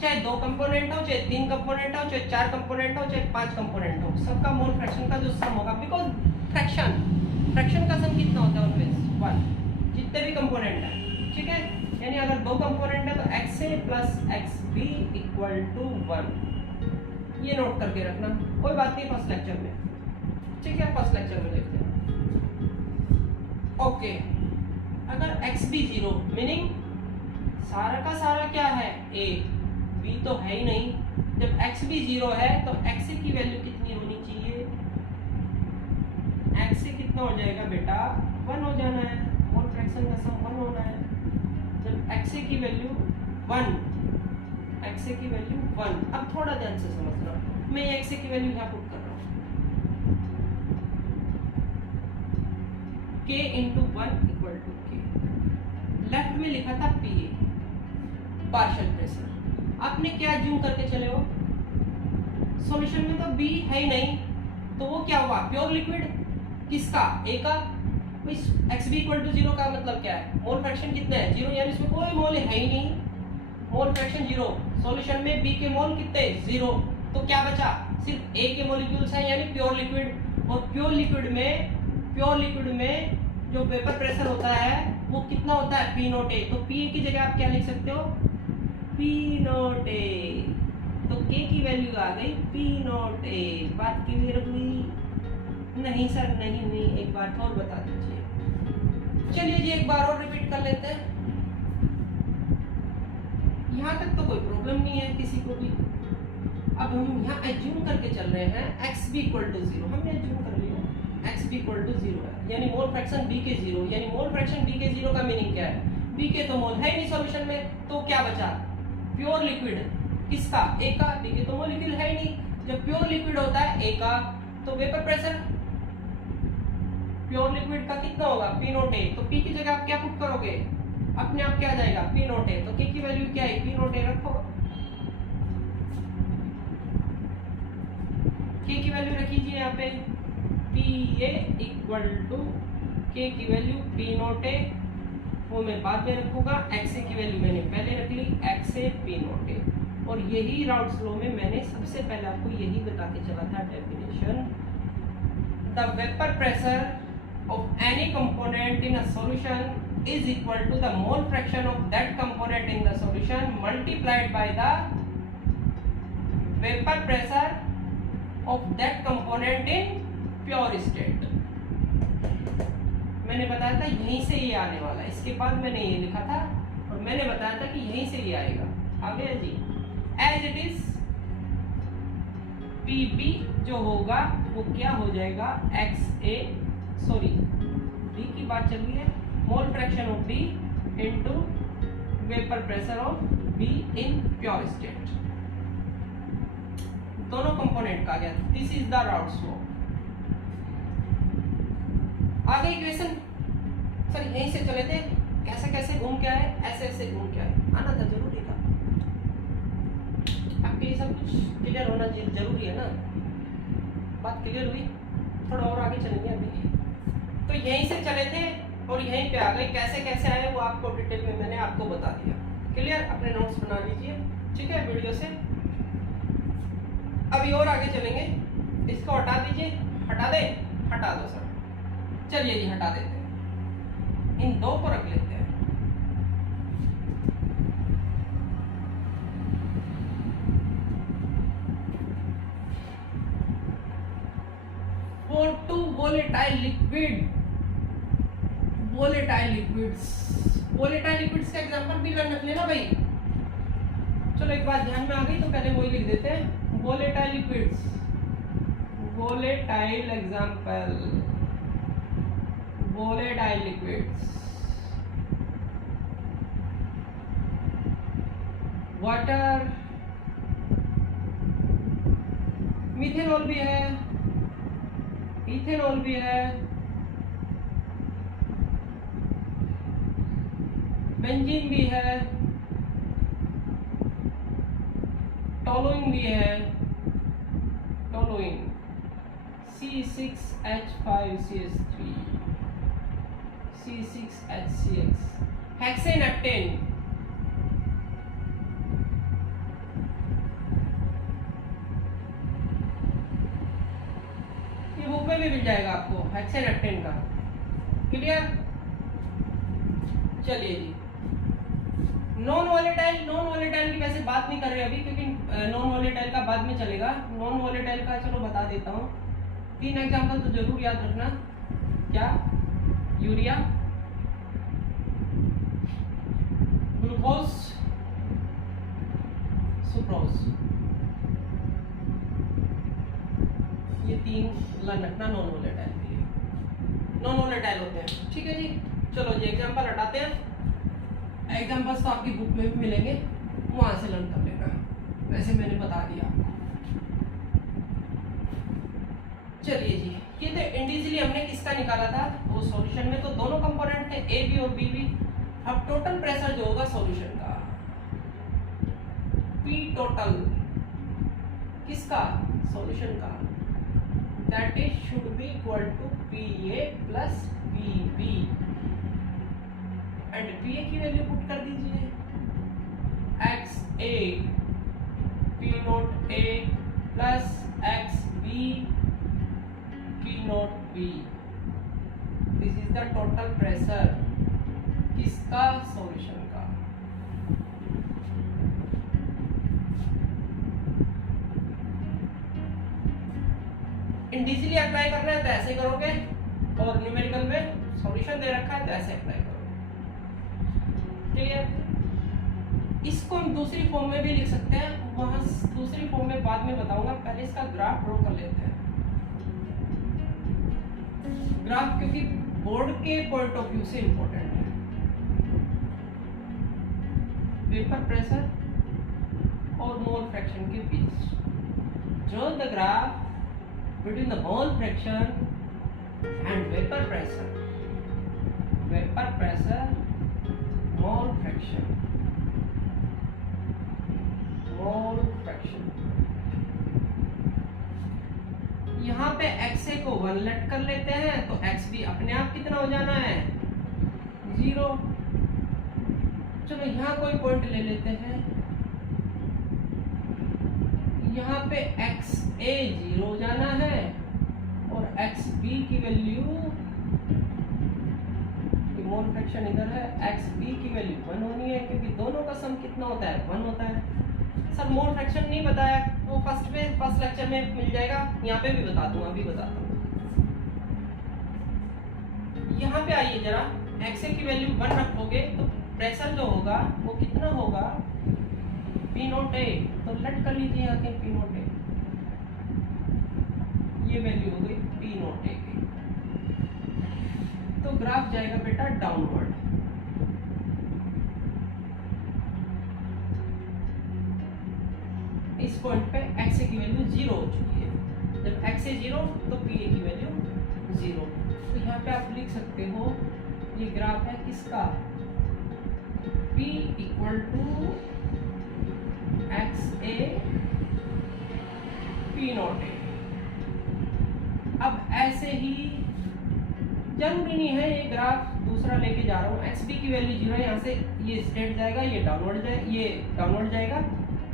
चाहे 2 कंपोनेंट हो, चाहे 3 कंपोनेंट हो, चाहे 4 कंपोनेंट हो, चाहे 5 कंपोनेंट हो, सबका मोल फ्रैक्शन का जो सम होगा, बिकॉज फ्रैक्शन फ्रैक्शन का सम कितना होता है ऑलवेज 1, जितने भी कंपोनेंट है, ठीक है। यानी अगर दो कंपोनेंट है तो XA plus XB equal to 1, ये नोट करके रखना, कोई बात नहीं फर्स्ट लेक्चर में, ठीक है, फर्स्ट लेक्चर में देखते हैं। ओके, अगर XB 0 मीनिंग सारा का सारा क्या है A, B तो है ही नहीं, जब XB 0 है तो XA की वैल्यू कितनी होनी चाहिए, XA कितना हो जाएगा बेटा 1 हो जाना है, मोल फ्रैक्शन का सम 1 होना है। जब XA की वैल्यू 1, XA की वैल्यू 1, अब थोड़ा ध्यान से समझना, मैं XA की वैल्यू यहाँ पुट कर रहा हूँ, K into 1 equal to K, left में लिखा था PA पार्शियल प्रेशर, आपने क्या ज्यूम करके चले हो, सॉल्यूशन में तो B है ही नहीं, तो वो क्या हुआ प्योर लिक्विड, किसका A का, XB इक्वल टू 0 का मतलब क्या है, मोल फ्रैक्शन कितना है 0, यानी इसमें कोई मोल है ही नहीं, मोल फ्रैक्शन 0, सॉल्यूशन में B के मोल कितने 0, तो क्या बचा सिर्फ A के मॉलिक्यूल्स हैं यानी प्योर लिक्विड, और प्योर लिक्विड में जो वेपर प्रेशर होता है वो कितना होता है P नोट A, तो P की जगह आप क्या लिख सकते हो P नोट A, तो K की वैल्यू आ गई P नोट A, बात क्लियर हुई, नहीं सर नहीं हुई, एक बार और बता दीजिए। चलिए जी एक बार और रिपीट कर लेते हैं, यहाँ तक तो कोई प्रॉब्लम नहीं है किसी को भी। अब हम यहाँ एज्यूम करके चल रहे हैं XB इक्वल टू 0, हमने एज्यूम कर लिया XB इक्वल टू 0 है, यानी मोल फ्रैक्शन B के 0, यानी मोल फ्रैक्शन B के 0 का मीनिंग क्या है, B के तो मोल है नहीं सॉल्यूशन में, तो क्या बचा प्योर लिक्विड, किसका A का, B के तो मॉलिक्यूल है ही नहीं, जब प्योर लिक्विड होता है A का तो वेपर प्रेशर प्योर लिक्विड का कितना होगा P नोट A, तो P की जगह आप क्या पुट करोगे, अपने आप क्या आ जाएगा P नोट A, तो K की वैल्यू क्या है P नोट A रखो, K की वैल्यू रखिए यहाँ पे PA इक्वल टू K की वैल्यू P नोट A, वो मैं बाद में रखूंगा, XA की वैल्यू मैंने पहले रख ली XA P नोट A, और यही राउट्स लॉ में मैंने सबसे पहले आपको यही बता के चला था definition, the vapour pressure of any component in a solution is equal to the mole fraction of that component in the solution multiplied by the vapor pressure of that component in pure state। मैंने बताया था यहीं से ये आने वाला है, इसके बाद मैंने ये लिखा था और मैंने बताया था कि यहीं से ये आएगा, आ गया जी। एज इट इज PB जो होगा वो क्या हो जाएगा XA, सॉरी D की बात चल रही है, मोल fraction of D into vapour pressure of B in pure state, दोनों कंपोनेंट का गया, this is the routes law. आगे इक्वेशन सर यहीं से चले थे, कैसे कैसे घूम के आए, ऐसे ऐसे घूम के आए, आना था जरूरी था, आपके ये सब कुछ क्लियर होना जरूरी है ना, बात क्लियर हुई, थोड़ा और आगे चलेंगे अभी। तो यहीं से चले थे और यहीं पे आ गए, कैसे कैसे आए वो आपको डिटेल में मैंने आपको बता दिया, क्लियर, अपने नोट्स बना लीजिए, ठीक है, वीडियो से। अभी और आगे चलेंगे, इसको हटा दीजिए, हटा दे, हटा दो सर, चलिए जी हटा देते हैं, इन दो को रख लेते हैं। For two volatile liquids का एग्जांपल भी रख लेना भाई। चलो एक बात ध्यान में आ गई तो पहले वही लिख देते हैं, volatile liquids, volatile example, volatile liquids, water, methanol भी है, इथेनॉल भी है, बेंजीन भी है, टोलुइन भी है, टोलुइन C6H5CH3, C6HCX, हेक्सेनेप्टेन, ये बुक में भी मिल जाएगा आपको हेक्सेनेप्टेन का, क्लियर? चलिए जी, नॉन वोलेटाइल की वैसे बात नहीं कर रहे अभी, क्योंकि नॉन वोलेटाइल का बाद में चलेगा। नॉन वोलेटाइल का चलो बता देता हूँ। 3 एग्जांपल तो जरूर याद रखना। क्या? यूरिया, ग्लूकोज, सुक्रोज, ये 3 लर्न रखना नॉन वोलेटाइल के लिए। नॉन वोलेटाइल होते हैं, ठीक है जी। चलो जी एग्जांपल हटाते हैं। एग्जांपल्स तो आपकी बुक में भी मिलेंगे, वहां से लर्न कर लेना, वैसे मैंने बता दिया आपको। चलिए जी, ये तो इंडिविजुअली हमने किसका निकाला था वो सॉल्यूशन में, तो दोनों कंपोनेंट थे ए बी और बी बी। अब टोटल प्रेशर जो होगा सॉल्यूशन का, पी टोटल किसका? सॉल्यूशन का, that is should be equal to P A plus P B. And P A की वैल्यू पुट कर दीजिए, X A P naught A plus X B P naught B. This is the total pressure किसका? Solution का। Individually apply करना है तो ऐसे करोगे, और न्यूमेरिकल में सॉल्यूशन दे रखा है तो ऐसे अप्लाई करोगे। क्लियर? इसको हम दूसरी फॉर्म में भी लिख सकते हैं, वहां दूसरी फॉर्म में बाद में बताऊंगा, पहले इसका ग्राफ ड्रॉ कर लेते हैं। ग्राफ क्योंकि बोर्ड के पॉइंट ऑफ व्यू से इंपॉर्टेंट है। वेपर प्रेशर और मोल फ्रैक्शन के बीच, जो the graph between the mole fraction and vapour pressure, mole fraction, यहाँ पे XA को 1 लेट कर लेते हैं, तो XB अपने आप कितना हो जाना है? 0। चलो यहाँ कोई पॉइंट ले लेते हैं, यहाँ पे XA 0 हो जाना है, और XB की वैल्यू, मोल फ्रैक्शन इधर है, XB की वैल्यू 1 होनी है, क्योंकि दोनों का सम कितना होता है? 1 होता है। सर मोल फ्रैक्शन नहीं बताया, वो फर्स्ट लेक्चर में मिल जाएगा, यहाँ पे भी बता दूंगा, अभी बताता हूँ। यहाँ पे आइए जरा, XA की वैल्यू 1 रखोगे तो प्रेशर जो होगा वो कितना होगा? P naught A। तो लेट कर लीजिए यहाँ के P नोट A, ये वैल्यू हो गई P नोट A की। तो ग्राफ जाएगा बेटा डाउनवर्ड। इस पॉइंट पे XA की वैल्यू 0 हो चुकी है। जब XA 0 तो PA की वैल्यू 0। तो यहाँ पे आप लिख सकते हो ये ग्राफ है किसका? P equal to XA P naught A। अब ऐसे ही जरूरी नहीं है ये ग्राफ दूसरा लेके जा रहा हूँ, XB की वैल्यू 0 है, यहाँ से ये स्ट्रेट जाएगा, ये डाउनवर्ड जाएगा,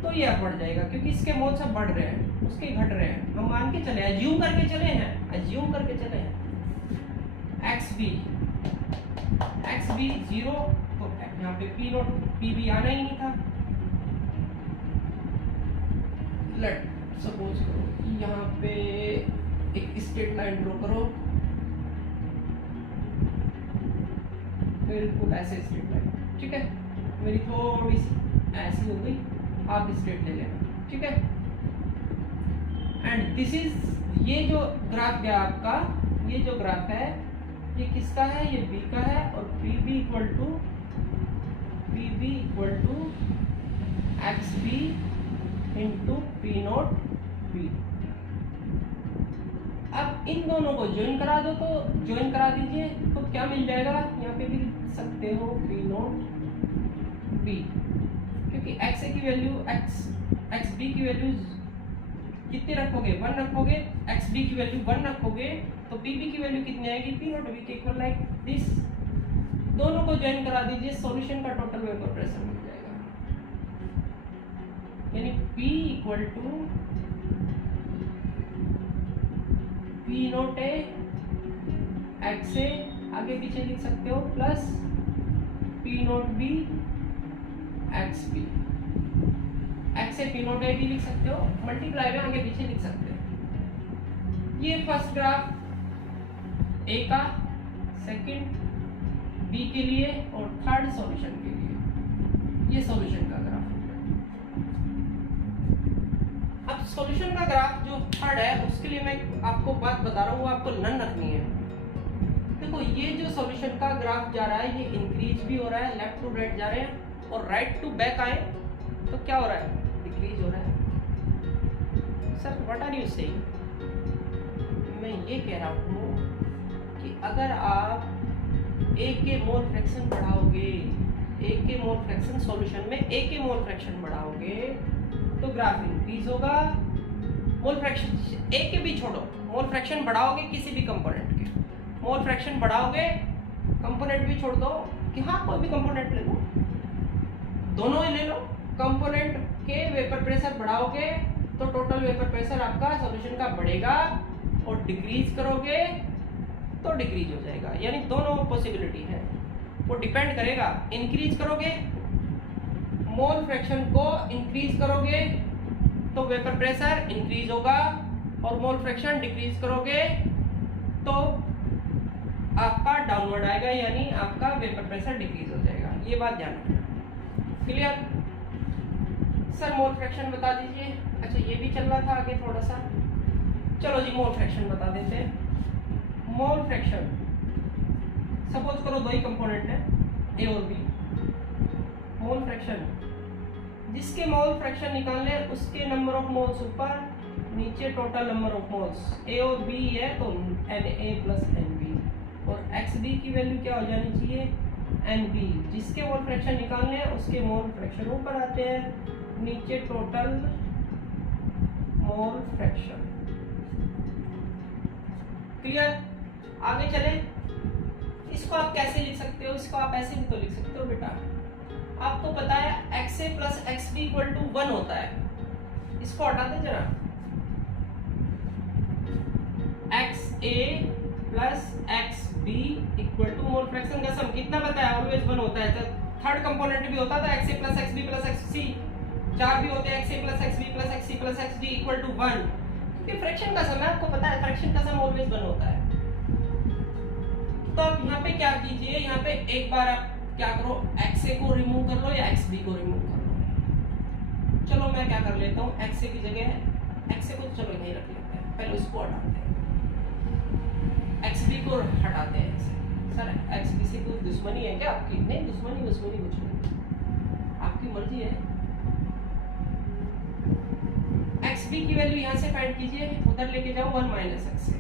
तो ये अपवर्ड जाएगा, क्योंकि इसके मोल सब बढ़ रहे हैं, उसके घट रहे हैं। हम मान के चले, अज्यूम करके चले हैं XB 0, तो यहाँ पे P नोट PB आना ही नहीं था। लेट सपोज करो यहाँ पे एक स्ट्रेट लाइन ड्रॉ करो, बिल्कुल ऐसे स्ट्रेट लाइन, ठीक है। मेरी थोड़ी सी ऐसी हो गई, आप स्ट्रेट ले लेना, ठीक है। एंड दिस इज, ये जो ग्राफ गया आपका, ये जो ग्राफ है ये किसका है? ये B का है, और PB equal to XB into P naught B। अब इन दोनों को ज्वाइन करा दो, तो ज्वाइन करा दीजिए, तो क्या मिल जाएगा? यहाँ पे भी लिख सकते हो P नोट B, क्योंकि XA की वैल्यू XB की वैल्यू कितनी रखोगे? 1 रखोगे, XB की वैल्यू 1 रखोगे, तो PB की वैल्यू कितनी आएगी? P नोट B के इक्वल, लाइक दिस। दोनों को ज्वाइन करा दीजिए, सॉल्यूशन का टोटल वेपर प्रेशर मिल जाएगा, यानी P equal to P naught A XA आगे पीछे लिख सकते हो, plus P naught B X B, X से पी नोट ए भी लिख सकते हो, मल्टीप्लाई में आगे पीछे लिख सकते हो। ये फर्स्ट ग्राफ ए का, सेकंड बी के लिए और थर्ड सॉल्यूशन के लिए, ये सॉल्यूशन का ग्राफ हो गया। अब सॉल्यूशन का ग्राफ जो थर्ड है उसके लिए मैं आपको बात बता रहा हूँ, वो आपको नन रखनी है। देखो ये जो सॉल्यूशन का ग्राफ जा रहा है ये इंक्रीज भी हो रहा है, लेफ्ट टू राइट जा रहे हैं, और राइट टू बैक आए तो क्या हो रहा है, डिक्रीज हो रहा है। Sir what are you saying? मैं ये कह रहा हूँ कि अगर आप ए के मोल फ्रैक्शन बढ़ाओगे, ए के मोल फ्रैक्शन सॉल्यूशन में ए के मोल फ्रैक्शन बढ़ाओगे तो ग्राफ इंक्रीज होगा। मोल फ्रैक्शन ए के भी छोड़ो, मोल फ्रैक्शन बढ़ाओगे किसी भी कंपोनेंट के, मोल फ्रैक्शन बढ़ाओगे, कंपोनेंट भी छोड़ दो कि हाँ कोई भी कंपोनेंट ले लो, दोनों ही ले लो, कंपोनेंट के वेपर प्रेशर बढ़ाओगे तो टोटल वेपर प्रेशर आपका सॉल्यूशन का बढ़ेगा, और डिक्रीज करोगे तो डिक्रीज हो जाएगा। यानी दोनों पॉसिबिलिटी है, वो डिपेंड करेगा। इंक्रीज करोगे मोल फ्रैक्शन को, इंक्रीज करोगे तो वेपर प्रेशर इंक्रीज होगा, और मोल फ्रैक्शन डिक्रीज करोगे तो आपका डाउनवर्ड आएगा, यानी आपका वेपर प्रेशर डिक्रीज हो जाएगा। ये बात ध्यान रखना। क्लियर? सर मोल फ्रैक्शन बता दीजिए। अच्छा ये भी चल रहा था आगे थोड़ा सा, चलो जी मोल फ्रैक्शन बता देते हैं। मोल फ्रैक्शन सपोज करो दो ही कंपोनेंट है ए और बी, मोल फ्रैक्शन जिसके मोल फ्रैक्शन निकालने उसके नंबर ऑफ मोल्स ऊपर, नीचे टोटल नंबर ऑफ मोल्स। ए और बी है तो Na प्लस Nb, और XB की वैल्यू क्या हो जानी चाहिए, Nb। जिसके मोल फ्रैक्शन निकालने हैं उसके मोल फ्रैक्शन ऊपर आते हैं, नीचे टोटल मोल फ्रैक्शन। क्लियर? आगे चले। इसको आप कैसे लिख सकते हो, इसको आप ऐसे भी तो लिख सकते हो बेटा। आपको पता है XA plus XB equal to 1 होता है, इसको हटा दे जरा। XA plus XB equal to mole fraction का सम कितना पता है, ऑलवेज 1 होता है। तो थर्ड कंपोनेंट भी होता था XA plus XB plus XC, चार भी होते हैं XA plus XB plus XC plus XD equal to 1, क्योंकि फ्रैक्शन का सम है, आपको पता है फ्रैक्शन का सम ऑलवेज 1 होता है। तो आप यहाँ पे क्या कीजिए, यहाँ पे एक बार आप क्या करो, XA को रिमूव कर लो या XB को रिमूव कर लो। चलो मैं क्या कर लेता हूँ, XA की जगह XA को चलो यहीं रख लेते हैं, पहले उसको हटाते हैं, XB को हटाते हैं। सर XB से कोई दुश्मनी है क्या आपकी? नहीं, दुश्मनी कुछ नहीं, आपकी मर्जी है। XB की वैल्यू यहाँ से फाइंड कीजिए, उधर लेके जाओ 1 minus XA,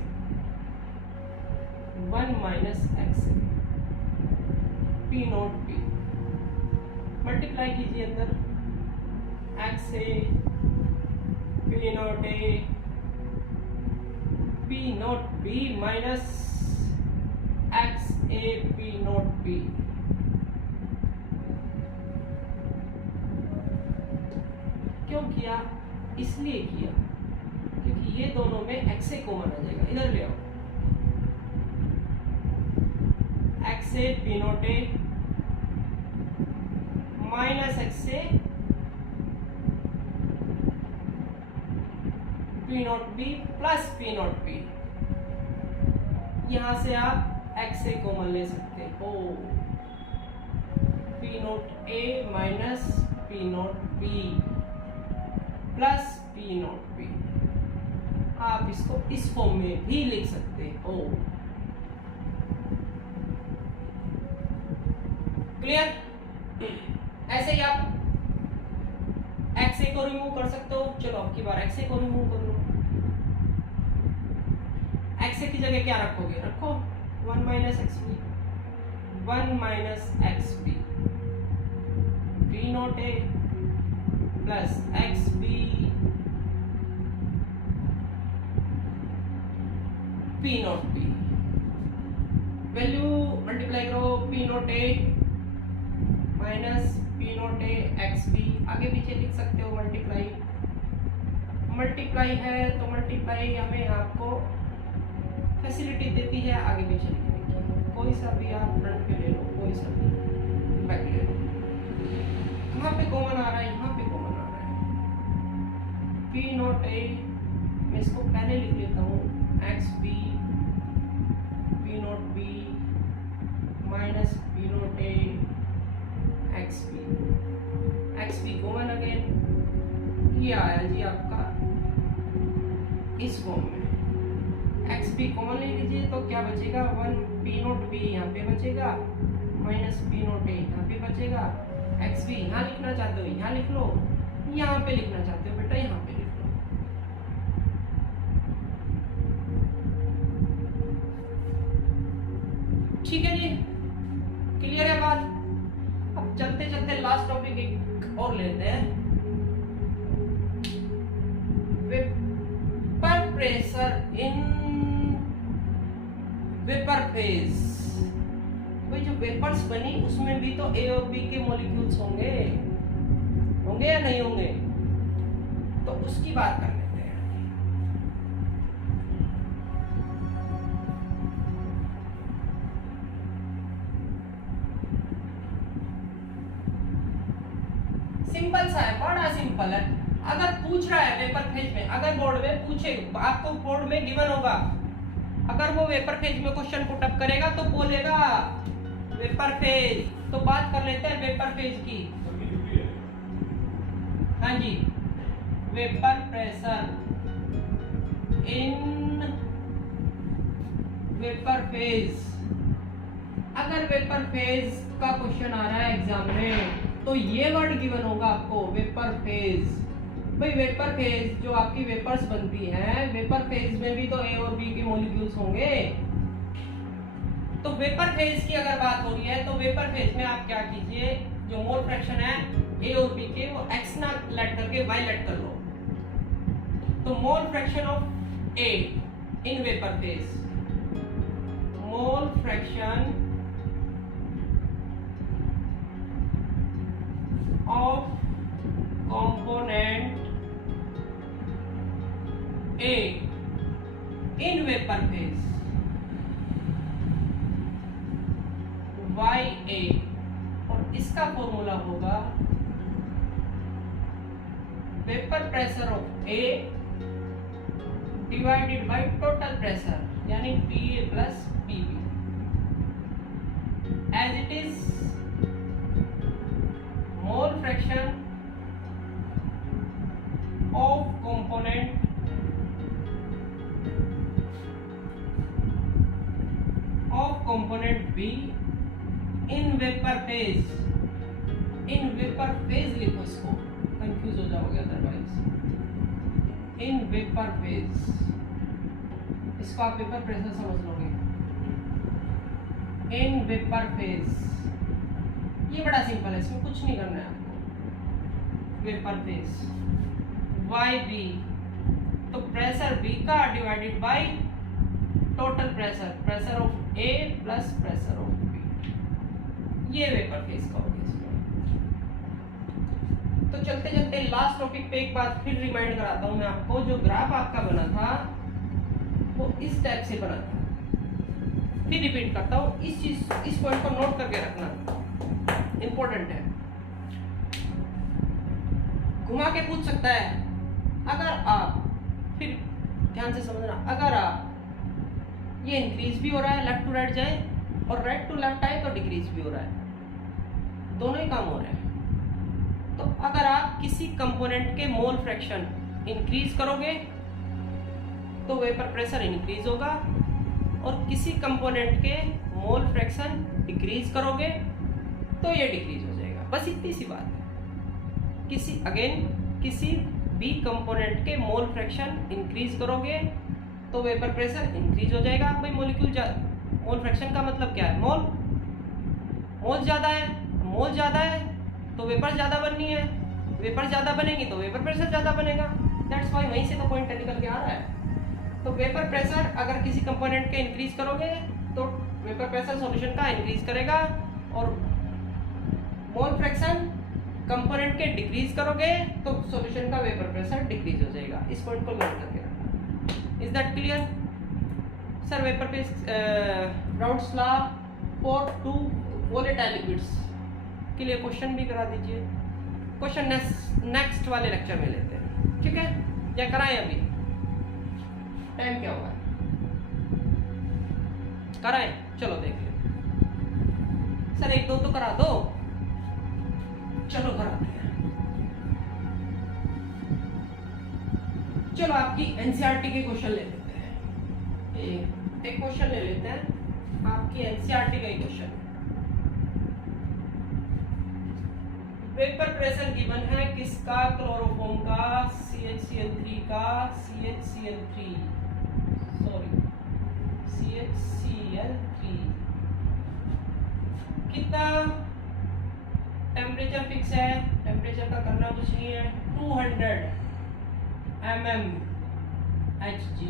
1 minus XA P note P, multiply कीजिए अंदर XA P naught A P naught B minus XA P naught B। क्यों किया? इसलिए किया क्योंकि ये दोनों में XA कॉमन आ जाएगा, इधर ले आओ। XA P naught A minus XA P naught B plus P naught B। यहां से आप XA कॉमन ले सकते हो, P naught A minus P naught B plus P naught B। आप इसको इस फॉर्म में भी लिख सकते हो। क्लियर? ऐसे ही आप XA को रिमूव कर सकते हो। चलो अब की बार XA को रिमूव कर लो। XA की जगह क्या रखोगे, रखो 1 minus XB, 1 minus XB P naught A plus XB P naught B। Value multiply करो, P naught A minus P naught A XB, आगे पीछे लिख सकते हो मल्टीप्लाई। मल्टीप्लाई है तो मल्टीप्लाई हमें आपको फैसिलिटी देती है आगे पीछे लिखने की, कोई सा भी आप फ्रंट पे ले लो, कोई सा भी बैक ले लो। कहाँ पे कॉमन आ रहा है? यहाँ पे कॉमन आ रहा है। P नॉट ए, मैं इसको पहले लिख लेता हूँ, X B P naught B minus P naught A X B common again, ये आया जी आपका इस फॉर्म में। एक्स बी कॉमन ले लीजिए तो क्या बचेगा? 1 P नॉट बी यहाँ पे बचेगा माइनस P नॉट ए यहाँ पे बचेगा। एक्स बी यहाँ लिखना चाहते हो यहाँ लिख लो, यहाँ पे लिखना चाहते हो बेटा यहाँ पे लिख लो। ठीक है जी, क्लियर है बात? अब चलते चलते लास्ट टॉपिक एक और लेते हैं, vapour pressure in vapour phase. भाई जो वेपर्स बनी उसमें भी तो ए और बी के मॉलिक्यूल्स होंगे, होंगे या नहीं होंगे? तो उसकी बात कर लेते हैं। सिंपल सा है, बड़ा सिंपल है। अगर पूछ रहा है वेपर फेज में, अगर बोर्ड में पूछे, आपको बोर्ड में गिवन होगा, अगर वो वेपर फेज में क्वेश्चन पुट अप करेगा तो बोलेगा वेपर फेज। तो बात कर लेते हैं वेपर फेज की। हाँ जी, vapour pressure in vapour phase. अगर वेपर फेज का क्वेश्चन आ रहा है एग्जाम में तो ये वर्ड गिवन होगा आपको, वेपर फेज। भाई वेपर फेज जो आपकी वेपर्स बनती हैं, वेपर फेज में भी तो ए और बी के मॉलिक्यूल्स होंगे। तो वेपर फेज की अगर बात हो रही है तो वेपर फेज में आप क्या कीजिए, जो मोल फ्रैक्शन है ए और बी के वो एक्स ना लेट करके वाई लेट कर लो। तो मोल fraction of A in vapour phase, mole fraction of component A in vapor phase YA, और इसका फॉर्मूला होगा vapour pressure of A divided by total pressure, यानी PA plus PB, as it is mole fraction of component B in vapor phase। in vapor phase लिखो, इसको confuse हो जाओगे otherwise. in vapor phase, इसको आप vapour pressure समझ लोगे। in vapor phase ये बड़ा सिंपल है, इसमें कुछ नहीं करना है आपको। वेपर फेज YB, तो प्रेशर B का divided by total pressure, pressure of A plus pressure of B, ये वेपर फेज का हो गया। तो चलते चलते लास्ट टॉपिक पे एक बात फिर रिमाइंड कराता हूं मैं आपको, जो ग्राफ आपका बना था वो इस टाइप से बना था। फिर रिपीट करता हूं, इस पॉइंट को नोट करके रखना, इंपॉर्टेंट है। घुमा के पूछ सकता है, अगर आप, फिर ध्यान से समझना, अगर आप ये इंक्रीज भी हो रहा है, लेफ्ट टू राइट जाए, और राइट टू लेफ्ट आए तो डिक्रीज भी हो रहा है, दोनों ही काम हो रहे हैं। तो अगर आप किसी कंपोनेंट के मोल फ्रैक्शन इंक्रीज करोगे तो वेपर प्रेशर इंक्रीज होगा, और किसी कंपोनेंट के मोल फ्रैक्शन डिक्रीज करोगे तो ये डिक्रीज हो जाएगा। बस इतनी सी बात है। किसी बी कंपोनेंट के मोल फ्रैक्शन इंक्रीज करोगे तो वेपर प्रेशर इंक्रीज हो जाएगा। भाई मोल फ्रैक्शन का मतलब क्या है? मोल ज्यादा है तो वेपर ज्यादा बननी है, वेपर ज्यादा बनेगी तो वेपर प्रेशर ज्यादा बनेगा। दैट्स व्हाई वहीं से तो पॉइंट निकल के आ रहा है। तो वेपर प्रेशर अगर किसी कंपोनेंट के इंक्रीज करोगे तो वेपर प्रेशर सॉल्यूशन का इंक्रीज करेगा, और मोल फ्रैक्शन कंपोनेंट के डिक्रीज करोगे तो सॉल्यूशन का वेपर प्रेशर डिक्रीज हो जाएगा। इस पॉइंट को नोट करके रखना। Is that clear sir? Vapour phase Raoult's law for two volatile liquids के लिए क्वेश्चन भी करा दीजिए। क्वेश्चन नेक्स्ट वाले लेक्चर में लेते हैं, ठीक है? या कराएं अभी? टाइम क्या होगा? कराएं? चलो देख लें। सर एक दो तो करा दो। चलो कराते हैं। चलो आपकी एनसीईआरटी के क्वेश्चन ले लेते हैं। एक क्वेश्चन ले लेते हैं आपकी एनसीईआरटी का ही क्वेश्चन। वेपर प्रेशर गिवन है किसका? क्लोरोफॉर्म का, CHCl3 का, CHCl3 कितना टेम्परेचर फिक्स है? टेम्परेचर का करना कुछ नहीं है, 200 mmHg।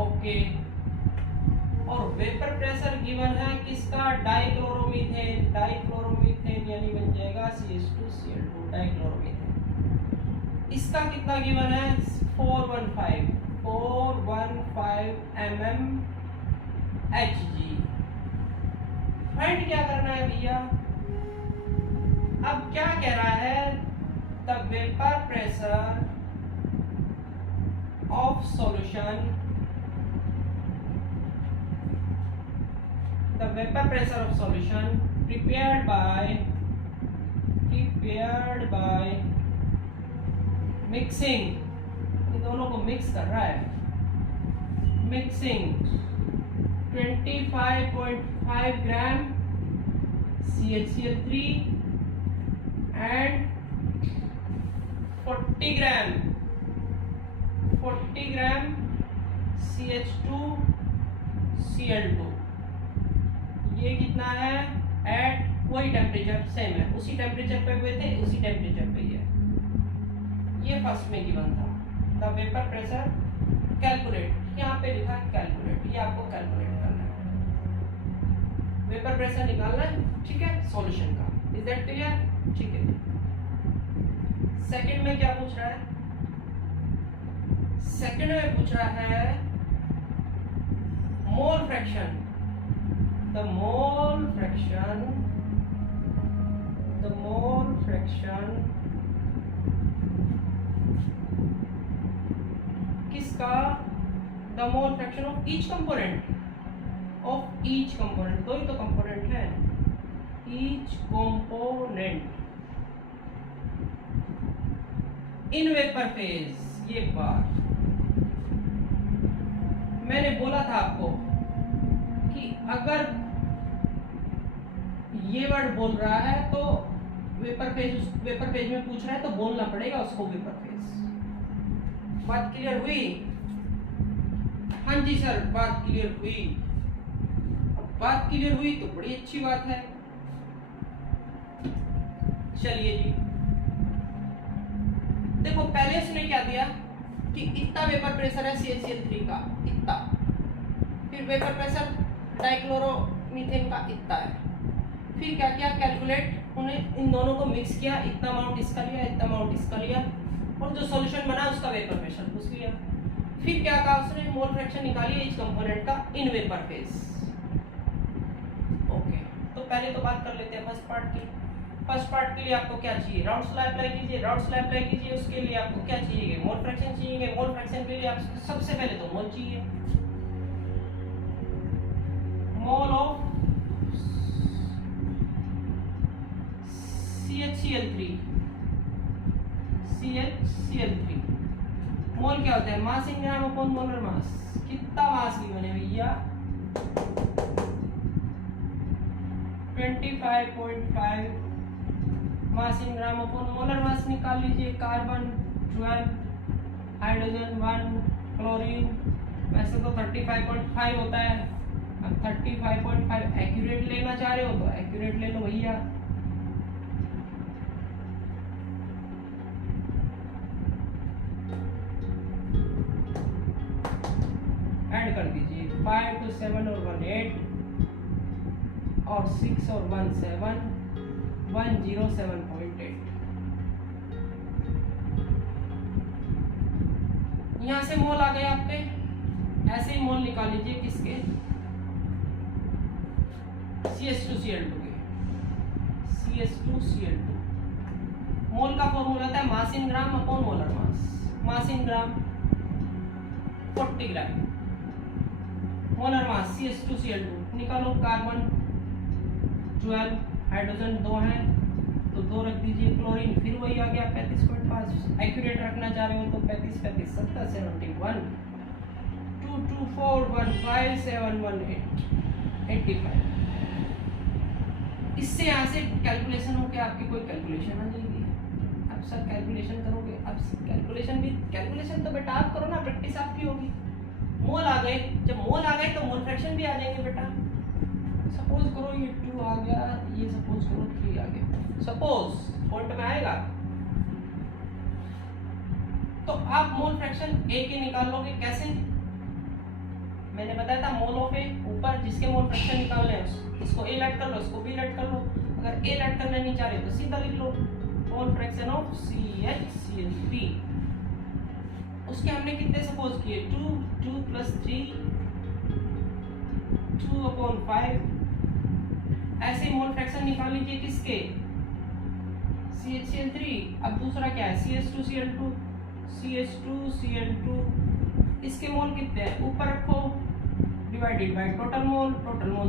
ओके। और वेपर प्रेशर गिवन है किसका? डाइक्लोरोमीथेन। डाइक्लोरोमीथेन यानी बन जाएगा CH2Cl2 डाइक्लोरोमीथेन। इसका कितना गिवन है? 415 mmHg। फाइंड क्या करना है भैया? अब क्या कह रहा है? The vapour pressure of solution, the vapor pressure of solution prepared by mixing, इन दोनों को मिक्स कर रहा है, mixing 25.5 gram CHCl3 and 40 gram CH2Cl2। ये कितना है? एट वही टेम्परेचर सेम है, उसी टेम्परेचर पे हुए थे, उसी टेम्परेचर पे ही है। ये फर्स्ट में गिवन था। द वेपर प्रेशर कैलकुलेट, यहाँ पे लिखा है कैलकुलेट, ये आपको कैलकुलेट करना है, वेपर प्रेशर निकालना है, ठीक है? सॉल्यूशन का। Is that clear? ठीक है। सेकंड में क्या पूछ रहा है? सेकंड में पूछ रहा है mole fraction, the mole fraction किसका? the mole fraction of each component, दो ही तो कंपोनेंट है, each component in vapor phase। ये बात मैंने बोला था आपको कि अगर ये वर्ड बोल रहा है तो वेपर फेज में पूछ रहा है तो बोलना पड़ेगा उसको वेपर फेज। बात क्लियर हुई? हाँ जी सर, बात क्लियर हुई। अब बात क्लियर हुई तो बड़ी अच्छी बात है। चलिए जी, देखो पहले उसने क्या दिया कि इतना वेपर प्रेशर है CHCl3 का, इतना, फिर वेपर प्रेशर डाइक्लोरोमीथेन का इतना है, फिर क्या किया? कैलकुलेट, उन्हें इन दोनों को मिक्स किया, इतना अमाउंट इसका लिया, इतना अमाउंट इसका लिया, और जो सॉल्यूशन बना उसका वेपर प्रेशर पूछ लिया। फिर क्या कहा उसने? मोल फ्रैक्शन निकाली इस कंपोनेंट का इन वेपर फेज। ओके, तो पहले तो बात कर लेते हैं फर्स्ट पार्ट की। फर्स्ट पार्ट के लिए आपको क्या चाहिए? राउल्ट्स लॉ अप्लाई कीजिए। राउल्ट्स लॉ अप्लाई कीजिए, उसके लिए आपको क्या चाहिए? मोल फ्रैक्शन चाहिए। मोल फ्रैक्शन के लिए आपको सबसे पहले तो मोल चाहिए, मोल ऑफ CHCl3। मोल क्या होता है? मास इन ग्राम अपॉन मोलर मास। कितना मास गिवन है भैया? 25.5 मास इन ग्राम अपॉन मोलर मास निकाल लीजिए। कार्बन 12, हाइड्रोजन 1, क्लोरीन, वैसे तो 35.5 होता है। अब 35.5 एक्यूरेट लेना चाह रहे हो तो एक्यूरेट ले लो भैया। ऐड कर दीजिए 5 to 7 और 1 8 और 6 और 1 7 107.8। यहाँ से मोल आ गए आपके। ऐसे ही मोल निकाल लीजिए किसके? CH2Cl2 के CH2Cl2 मोल का फॉर्मूला होता है मास इन ग्राम अपॉन मोलर मास इन ग्राम 40 ग्राम मोलर मास CH2Cl2 निकालो कार्बन 12 हाइड्रोजन 2 है तो 2 रख दीजिए क्लोरीन फिर वही आ गया 35.5 एक्यूरेट रखना चाह रहे हो तो 35 35 70 71 2 2 4 1 5 7 1 8 85 इससे यहाँ से कैलकुलेशन हो के आपकी कोई कैलकुलेशन आ जाएगी। अब सर कैलकुलेशन करोगे अब कैलकुलेशन तो बेटा आप करो ना प्रैक्टिस आपकी होगी। मोल आ गए जब मोल आ गए तो मोल फ्रैक्शन भी आ जाएंगे बेटा। सपोज करो ये 2 आ गया ये सपोज करो 3 आ गया सपोज पॉइंट में आएगा तो आप मोल फ्रैक्शन ए के निकाल लोगे कैसे मैंने बताया था मोल ऑफ ए ऊपर जिसके मोल फ्रैक्शन निकालने हैं इसको ए लेट कर लो इसको बी लेट कर लो अगर ए लेट करना नहीं चाह रहे तो सीधा लिख लो मोल फ्रैक्शन ऑफ CHCl3 उसके हमने कितने सपोज किए 2 2 + 3 2/5 ऐसे मोल फ्रैक्शन निकाल लीजिए किसके CHCl3 अब दूसरा क्या है CH2Cl2 इसके मोल कितने हैं ऊपर रखो डिवाइडेड बाय टोटल मोल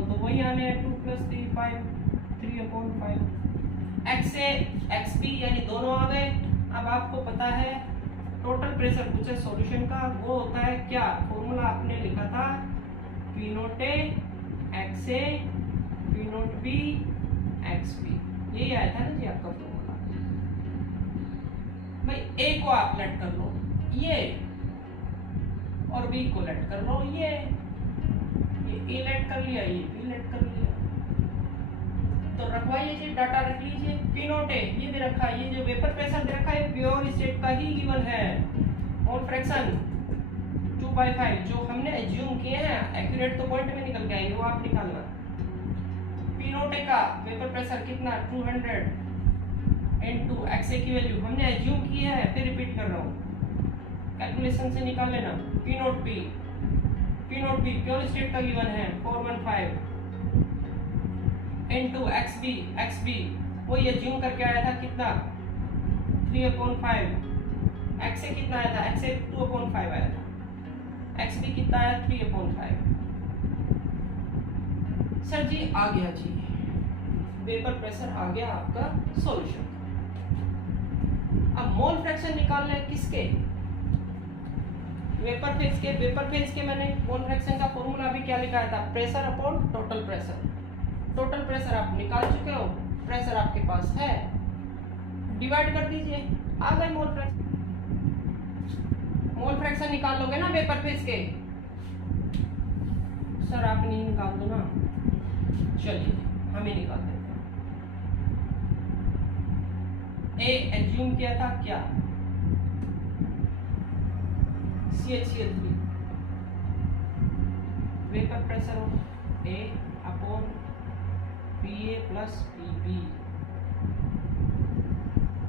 तो वही आने हैं 2 + 3 5 3/5 x से xp यानी दोनों आ गए। अब आपको पता है टोटल प्रेशर पूछे सॉल्यूशन का वो होता है क्या फॉर्मूला आपने लिखा था P naught A x A P naught B xp यही आया था ना जी आपका फॉर्मूला। भाई A को आप लेट कर लो ये और B को लेट कर लो ये A लेट कर लिया ये B लेट कर लिया तो रखवाइए जी डाटा रख लीजिए P नोट A ये दे रखा है ये जो वेपर प्रेशर दे रखा है प्योर स्टेट का ही गिवन है मोल फ्रैक्शन 2/5 जो हमने एज्यूम किए हैं एक्यूरेट तो पॉइंट में निकल के आएंगे वो आप निकालना। P नोट A का वेपर प्रेशर कितना 200 इनटू x A की वैल्यू हमने एज्यूम की है फिर रिपीट कर रहा हूँ कैलकुलेशन से निकाल लेना P naught B pure state का गिवन है 415 इनटू XB वो ये एज्यूम करके आया था कितना 3/5 x A कितना आया था x A 2/5 आया था XB कितना आया 3/5 सर जी आ गया जी वेपर प्रेशर आ गया आपका सॉल्यूशन। अब मोल फ्रैक्शन निकालना है किसके वेपर फेज के मैंने मोल फ्रैक्शन का फॉर्मूला अभी क्या लिखा था प्रेशर अपॉन टोटल प्रेशर आप निकाल चुके हो प्रेशर आपके पास है डिवाइड कर दीजिए आ गए मोल फ्रैक्शन निकाल लोगे ना वेपर फेज के सर आप नहीं निकाल दो ना चलिए हम ही निकाल देते हैं। ए एज्यूम किया था क्या CHCl3 vapour pressure of A upon PA + PB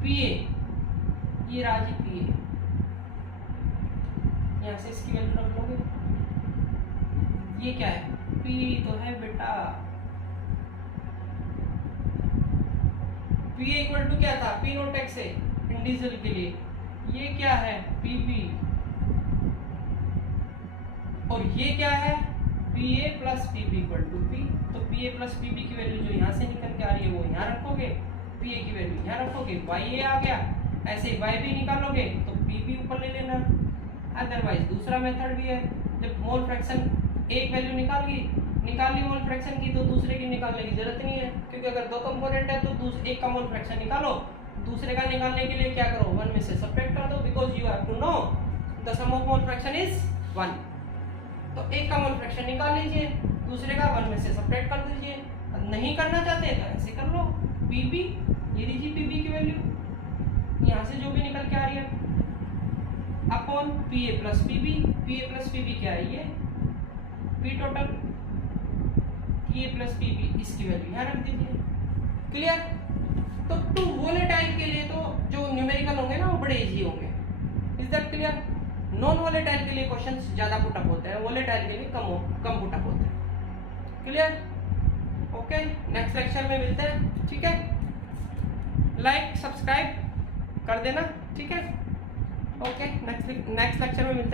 PA ये राजी PA यहाँ से इसकी वैल्यू रख लोगे ये क्या है P तो है बेटा PA इक्वल टू क्या था P note x A diesel के लिए ये क्या है PB और ये क्या है PA + PB = P तो PA + PB की वैल्यू जो यहाँ से निकल के आ रही है वो यहाँ रखोगे PA की वैल्यू यहाँ रखोगे YA आ गया ऐसे YB निकालोगे तो PB ऊपर ले लेना। अदरवाइज दूसरा मेथड भी है जब मोल फ्रैक्शन एक वैल्यू निकाल ली मोल फ्रैक्शन की तो दूसरे की निकालने की जरूरत नहीं है क्योंकि अगर दो कंपोनेंट है तो एक का मोल फ्रैक्शन निकालो दूसरे का निकालने के लिए क्या करो 1 में से सब्ट्रैक्ट कर दो because you have to know the sum of mole fraction is 1 तो एक का मोल फ्रैक्शन निकाल लीजिए दूसरे का 1 में से सब्ट्रैक्ट कर दीजिए। नहीं करना चाहते तो ऐसे कर लो PB ये लीजिए PB की वैल्यू यहाँ से जो भी निकल के आ रही है अपॉन PA + PB क्या है ये P टोटल PA + PB इसकी वैल्यू यहाँ रख दीजिए क्लियर। तो टू वोलेटाइल के लिए तो जो न्यूमेरिकल होंगे ना वो बड़े इजी होंगे is that clear. Non volatile के लिए क्वेश्चंस ज्यादा पुटअप होते हैं वोलेटाइल के लिए कम पुटअप होते हैं क्लियर ओके, नेक्स्ट लेक्चर में मिलते हैं, ठीक है। लाइक सब्सक्राइब कर देना, ठीक है। ओके, नेक्स्ट लेक्चर में मिलते हैं।